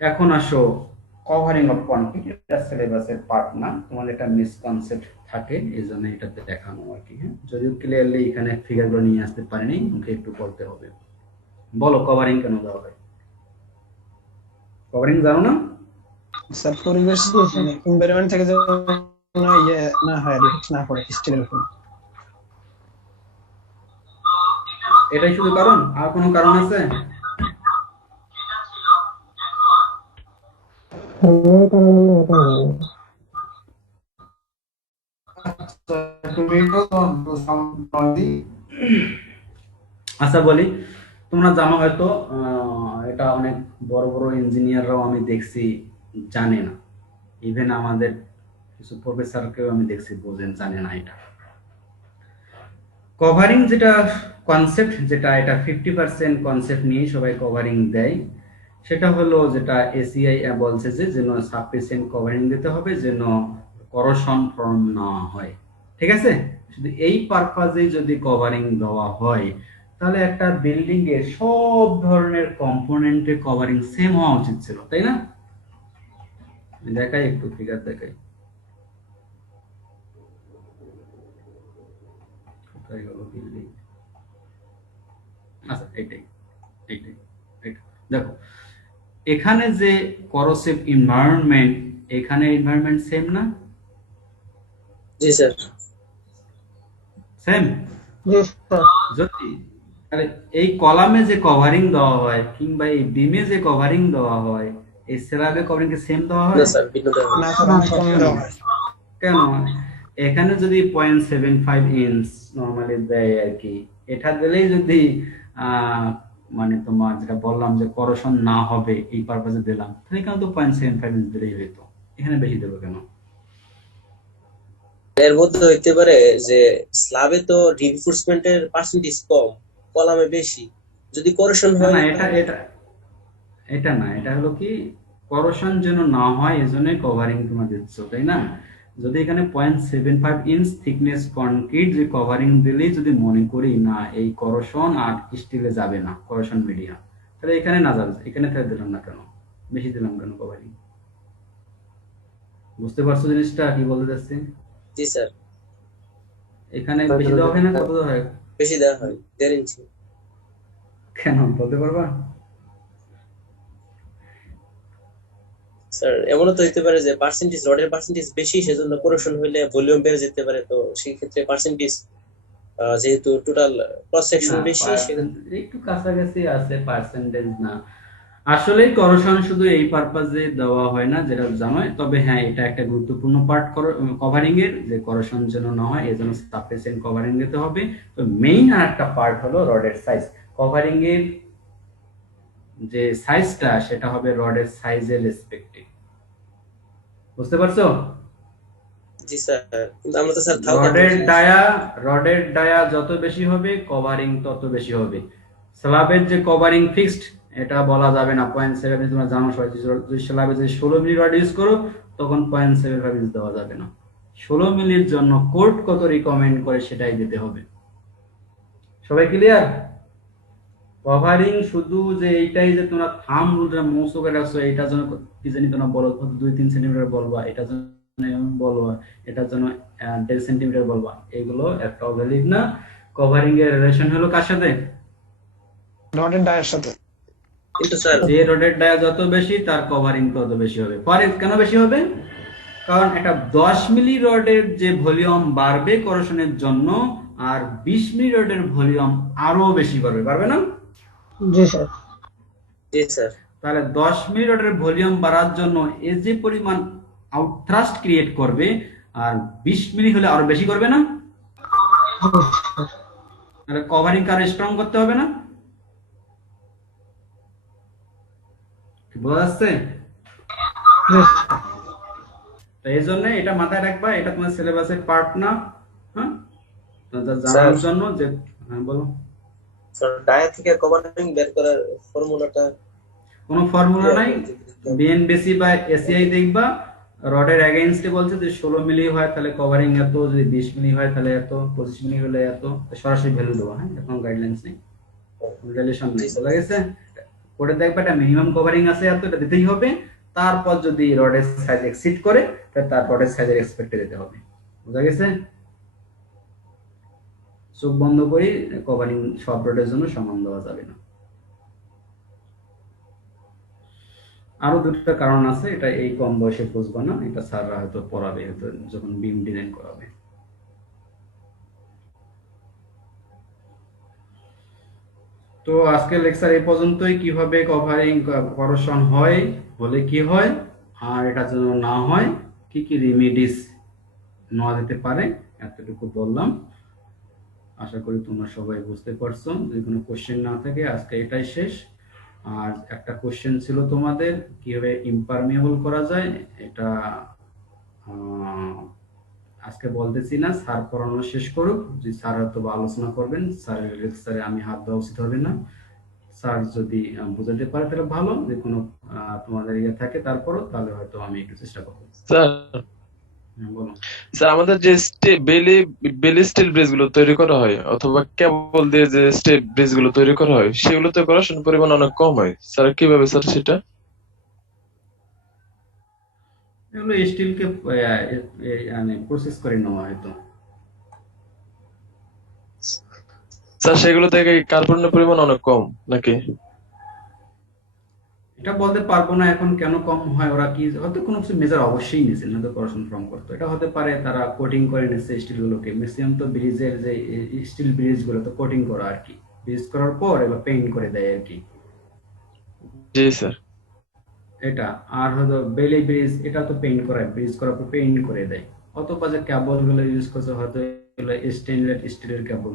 এখন আসো কভারিং অফ কনক্রিট। এটা সিলেবাসের পার্ট না, তোমাদের একটা মিসকনসেপ্ট থাকে, এই জন্য এটাতে দেখানো আর কি। হ্যাঁ, যদিও ক্লিয়ারলি এখানে ফিগারগুলো নিয়ে আসতে পারিনি, মুখে একটু বলতে হবে। বলো কভারিং কেন দেওয়া হয়? কভারিং জানো না? স্যার পরিবেশ এনভায়রনমেন্ট থেকে যেন ইয়ে না হয়, রিফ্লেক্ট না পড়ে স্টিলের উপর। এটাই শুধু কারণ? আর কোনো কারণ আছে? আচ্ছা বলি, তোমরা জানো হয়তো এটা অনেক বড় বড় ইঞ্জিনিয়াররাও আমি দেখছি জানে না, ইভেন আমাদের কিছু প্রফেসরকেও আমি দেখছি বোঝেন জানে না এটা। কভারিং যেটা কনসেপ্ট, যেটা এটা 50% কনসেপ্ট নিয়ে সবাই কভারিং দেয়, সেটা হলো যেটা এসিআই বলছে যে যেন সাফিসিয়েন্ট কভারিং দিতে হবে, যেন করোশন ফর্ম না হয়। ঠিক আছে, শুধু এই পারপাজে যদি কভারিং দেওয়া হয় তাহলে একটা বিল্ডিং এর সব ধরনের কম্পোনেন্টে কভারিং সেম হওয়া উচিত ছিল, তাই না? দেখাই একটু ফিগার দেখাই। কোথায় গেল বিল্ডিং? আচ্ছা এইটাই এইটাই এইটা দেখো, এখানে যে করোসিভ এনভায়রনমেন্ট, এখানে এনভায়রনমেন্ট সেম না? জি স্যার। সেম। জি স্যার। যদি তাহলে এই কলামে যে কভারিং দেওয়া হয় কিংবা এই বিমে যে কভারিং দেওয়া হয়, এই স্ল্যাবে কভারিং কি সেম দেওয়া হয়? না স্যার, ভিন্ন দেওয়া হয়। না স্যার, অনেক কম দেওয়া হয়। কেন? এখানে যদি 0.75 ইঞ্চ নরমালি দেয় আর কি, এটা দিলেই যদি মানে তোমার যেটা বললাম যে করোশন না হবে এই পারপাজে দিলাম, তাহলে এখানে তো 0.75 ইঞ্চ দিলেই হইতো, এখানে বেশি দেবো কেন? এর মধ্যে হইতে পারে যে স্ল্যাবে তো রিইনফোর্সমেন্টের পার্সেন্টেজ কম, কলামে বেশি, যদি করেশন না হয় না, এটা এটা এটা না, এটা হলো কি করোশন যেন না হয় এজন্য কভারিং তোমরা দিচ্ছ, তাই না? যদি এখানে 0.75 ইঞ্চ থিকনেস কনক্রিট যে কভারিং দিলেই যদি মনে করি না এই করোশন আর স্টিলে যাবে না, করোশন মিডিয়া, তাহলে এখানে না যাবে, এখানে তাহলে দিলাম না কেন, বেশি দিলাম কেন কভারিং? বুঝতে পারছো জিনিসটা কি বলতে চাচ্ছি? জি স্যার। এখানে বেশি দেওয়া হয় না, কত দেওয়া হয়? বেশি দেওয়া হয় 1.5 ইঞ্চি। কেন বলতে পারবা? স্যার এমনও তো হইতে পারে যে পার্সেন্টেজ, রডের পার্সেন্টেজ বেশি, সেজন্য করেশন হইলে ভলিউম বেড়ে যেতে পারে, তো সেই ক্ষেত্রে পার্সেন্টেজ যেহেতু টোটাল ক্রস সেকশন না, বেশি, একটু কাছাকাছি আছে, পার্সেন্টেজ না। আসলে করোশন শুধু এই পারপাজে দেওয়া হয় না, যেটা জানোই, তবে হ্যাঁ এটা একটা গুরুত্বপূর্ণ পার্ট কভারিং এর, যে করোশন যেন না হয় এজন্য সাফিসিয়েন্ট কভারিং দিতে হবে। তো মেইন আর একটা পার্ট হলো রডের সাইজ। কভারিং এর যে সাইজটা সেটা হবে রডের সাইজের রেসপেক্টে। বুঝতে পারছো? জি স্যার। কিন্তু আমরা তো স্যার রডের ডায়া যত বেশি হবে কভারিং তত বেশি হবে। স্ল্যাবের যে কভারিং ফিক্সড এটা বলা যাবে না, 0.7 তোমরা জানো সবাই, যদি স্ল্যাবে যদি 16 মিলি রড ইউজ করো তখন 0.75 ইঞ্চ দেওয়া যাবে না। 16 মিলির জন্য কোর্ট কত রিকমেন্ড করে সেটাই দিতে হবে। সবাই ক্লিয়ার? কভারিং শুধু যে এইটাই যে তোমরা থাম রুলটা মৌসু করে রাখছো, এটার জন্য কি জানি তোমরা বলো 2-3 সেন্টিমিটার বলবা, এটার জন্য বলবা, এটার জন্য 1.5 সেন্টিমিটার বলবা, এগুলো একটাও ভ্যালিড না। কভারিং এর রিলেশন হলো কার সাথে? রডের ডায়ের সাথে। কিন্তু স্যার যে রডের ডায়া যত বেশি তার কভারিং তত বেশি হবে। কেন বেশি হবে? কারণ একটা 10 মিলি রডের যে ভলিউম বাড়বে করোশনের জন্য, আর 20 মিলি রডের ভলিউম আরো বেশি বাড়বে, পারবে না? জি স্যার। জি স্যার। তাহলে 10 মিলি রডের ভলিউম বাড়ার জন্য এ যে পরিমাণ আউটথ্রাস্ট ক্রিয়েট করবে, আর 20 মিলি হলে আরো বেশি করবে না? তাহলে কভারিং আরো স্ট্রং করতে হবে না? বোঝা যাচ্ছে? তো এই জন্য এটা মাথায় রাখবা, এটা তোমার সিলেবাসের পার্ট না। হ্যাঁ, জানার জন্য যে বলো। স্যার ডায়া থেকে কভারিং বের করার ফর্মুলাটা? কোনো ফর্মুলা নাই, বিএনবিসি বা এসিআই দেখবা, রডের এগেইনস্টে বলছে যে 16 মিলি হয় তাহলে কভারিং এত, যদি 20 মিলি হয় তাহলে এত, 25 মিলি হলে এত, সরাসরি ভ্যালু দেবো। হ্যাঁ, এখন গাইডলাইন্স নেই, রিলেশন নেই, বোঝা গেছে? পরে দেখবা এটা মিনিমাম কভারিং আছে এত, এটা দিতেই হবে। তারপর যদি রডের সাইজ এক্সিড করে তাহলে তার রডের সাইজের এক্সপেক্টে দিতে হবে। বোঝা গেছে? চোখ বন্ধ করি, কভারিং সব রডের জন্য সমান দেওয়া যাবে না। আরো দুটো কারণ আছে, এটা এই কম বয়সে বুঝবো না, এটা স্যাররা হয়তো পড়াবে হয়তো যখন বিম ডিজাইন করাবে। তো আজকে লেকচার এই পর্যন্তই, কিভাবে কভারিং করোশন হয়, হলে কি হয়, আর এটা যেন না হয় কি কি রেমেডিস নেওয়া যেতে পারে, এতটুকু বললাম, আশা করি তোমরা সবাই বুঝতে পারছো। যদি কোনো কোশ্চেন না থাকে আজকে এটাই শেষ। আর একটা কোশ্চেন ছিল তোমাদের, কিভাবে ইমপারমিয়েবল করা যায়, এটা আজকে বলতেছি না, স্যার পড়ানো শেষ করুক, যে স্যার হয়তো বা আলোচনা করবেন, স্যারের লেকচারে আমি হাত দেওয়া উচিত হবে না। স্যার যদি বোঝাতে পারে তাহলে ভালো, যে কোনো তোমাদের ইয়ে থাকে তারপরও, তাহলে হয়তো আমি একটু চেষ্টা করবো। স্যার বলো। স্যার আমাদের যে বেলি স্টিল ব্রিজ গুলো তৈরি করা হয় অথবা কেবল দিয়ে যে স্টিল ব্রিজ গুলো তৈরি করা হয় সেগুলোতে করার পরিমাণ অনেক কম হয় স্যার, কিভাবে স্যার সেটা? এগুলো স্টিলকে মানে প্রসেস করে নেওয়া হয়তো। স্যার সেগুলো থেকে কার্বনের পরিমাণ অনেক কম নাকি? এটা বলতে পারবো না এখন কেন কম হয়, ওরা কি হয়তো কোনো কিছু মেজার অবশ্যই নিয়েছে, না তো করশন ফর্ম করতো। এটা হতে পারে তারা কোটিং করে নিচ্ছে স্টিল গুলোকে, ম্যাক্সিমাম তো ব্রিজের যে স্টিল ব্রিজ গুলো তো কোটিং করা আর কি, ব্রিজ করার পর এগুলো পেইন্ট করে দেয় আর কি, জি স্যার। এটা। আর হয়তো বেলি ব্রিজ, এটা তো পেইন্ট করায়, ব্রিজ করার পর পেইন্ট করে দেয়। অথবা যে কেবল গুলো ইউজ করছে হয়তো এগুলো স্টেনলেস স্টিলের কেবল,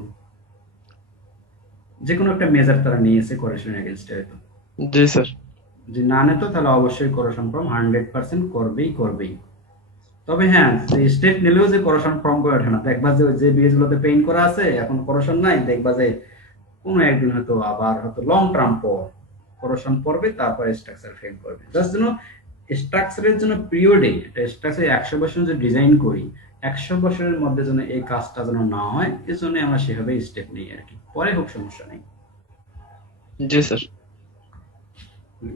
যে কোনো একটা মেজার তারা নিয়েছে করেশন এগেইনস্ট হয়তো। জি স্যার। যদি না নিত তাহলে অবশ্যই করশন ফর্ম 100% করবেই। তবে হ্যাঁ, স্টেপ নিলেও যে করশন ফর্ম করে ওঠে না, দেখবা যে ব্রিজ গুলোতে পেইন্ট করা আছে এখন করশন নাই, দেখবা যে কোনো একদিন হয়তো আবার হয়তো লং টার্ম পর করশন পড়বে, তারপরে স্ট্রাকচার ফেল করবে। জাস্ট জন্য স্ট্রাকচারের জন্য পিরিয়ডে, এটা স্ট্রাকচার 100 বছর যে ডিজাইন করি, 100 বছরের মধ্যে যেন এই কাজটা যেন না হয়, এর জন্য আমরা সেভাবে স্টেপ নিই আর কি, পরে হোক সমস্যা নেই। জি স্যার।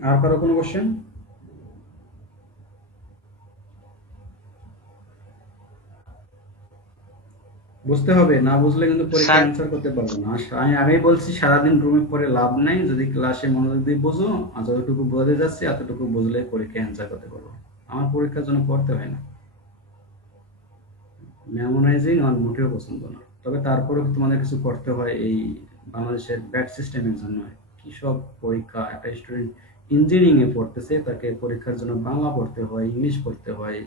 আর কারো কোনো কোশ্চেন? বুঝতে হবে, না বুঝলে কিন্তু পরীক্ষা স্যার অ্যান্সার করতে পারবো না। আর আমি আগেই বলছি, সারাদিন রুমে পড়ে লাভ নাই, যদি ক্লাসে মনোযোগ দিয়ে বোঝো, আর যতটুকু বোঝাতে যাচ্ছে এতটুকু বুঝলে পরীক্ষা অ্যান্সার করতে পারবো। আমার পরীক্ষার জন্য পড়তে হয় না, মেমোরাইজিং আমার মোটেও পছন্দ না। তবে তারপরেও তোমাদের কিছু করতে হয়, এই বাংলাদেশের ব্যাট সিস্টেমের জন্য কি সব পরীক্ষা। একটা স্টুডেন্ট ইঞ্জিনিয়ারিং এ পড়তেছে, তাকে পরীক্ষার জন্য বাংলা পড়তে হয়, ইংলিশ পড়তে হয়,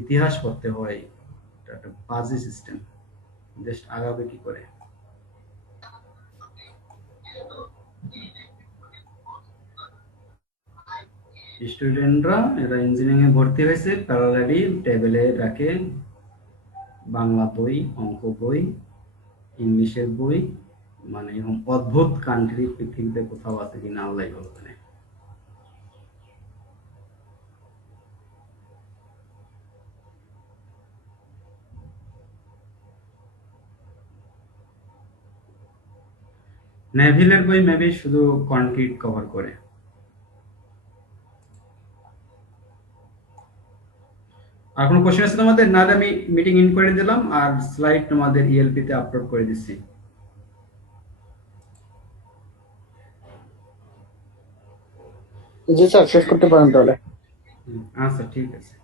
ইতিহাস পড়তে হয়। এটা একটা বাজে সিস্টেম, দেশ আগাবে কি করে? স্টুডেন্টরা এরা ইঞ্জিনিয়ারিং এ ভর্তি হয়েছে, প্যারালালি টেবিলে রাখে বাংলা বই, অঙ্ক বই, ইংলিশের বই, মানে এরকম অদ্ভুত কান্ট্রি পৃথিবীতে কোথাও আছে কিনা আল্লাহ ভালো জানে। নেভিলের বই মেবি শুধু কনক্রিট কভার করে। আর কোনো কোশ্চেন আছে তোমাদের? না হলে আমি মিটিং ইন করে দিলাম আর স্লাইড তোমাদের ইএলপি তে আপলোড করে দিচ্ছি। জি স্যার, শেষ করতে পারেন তাহলে। আচ্ছা ঠিক আছে।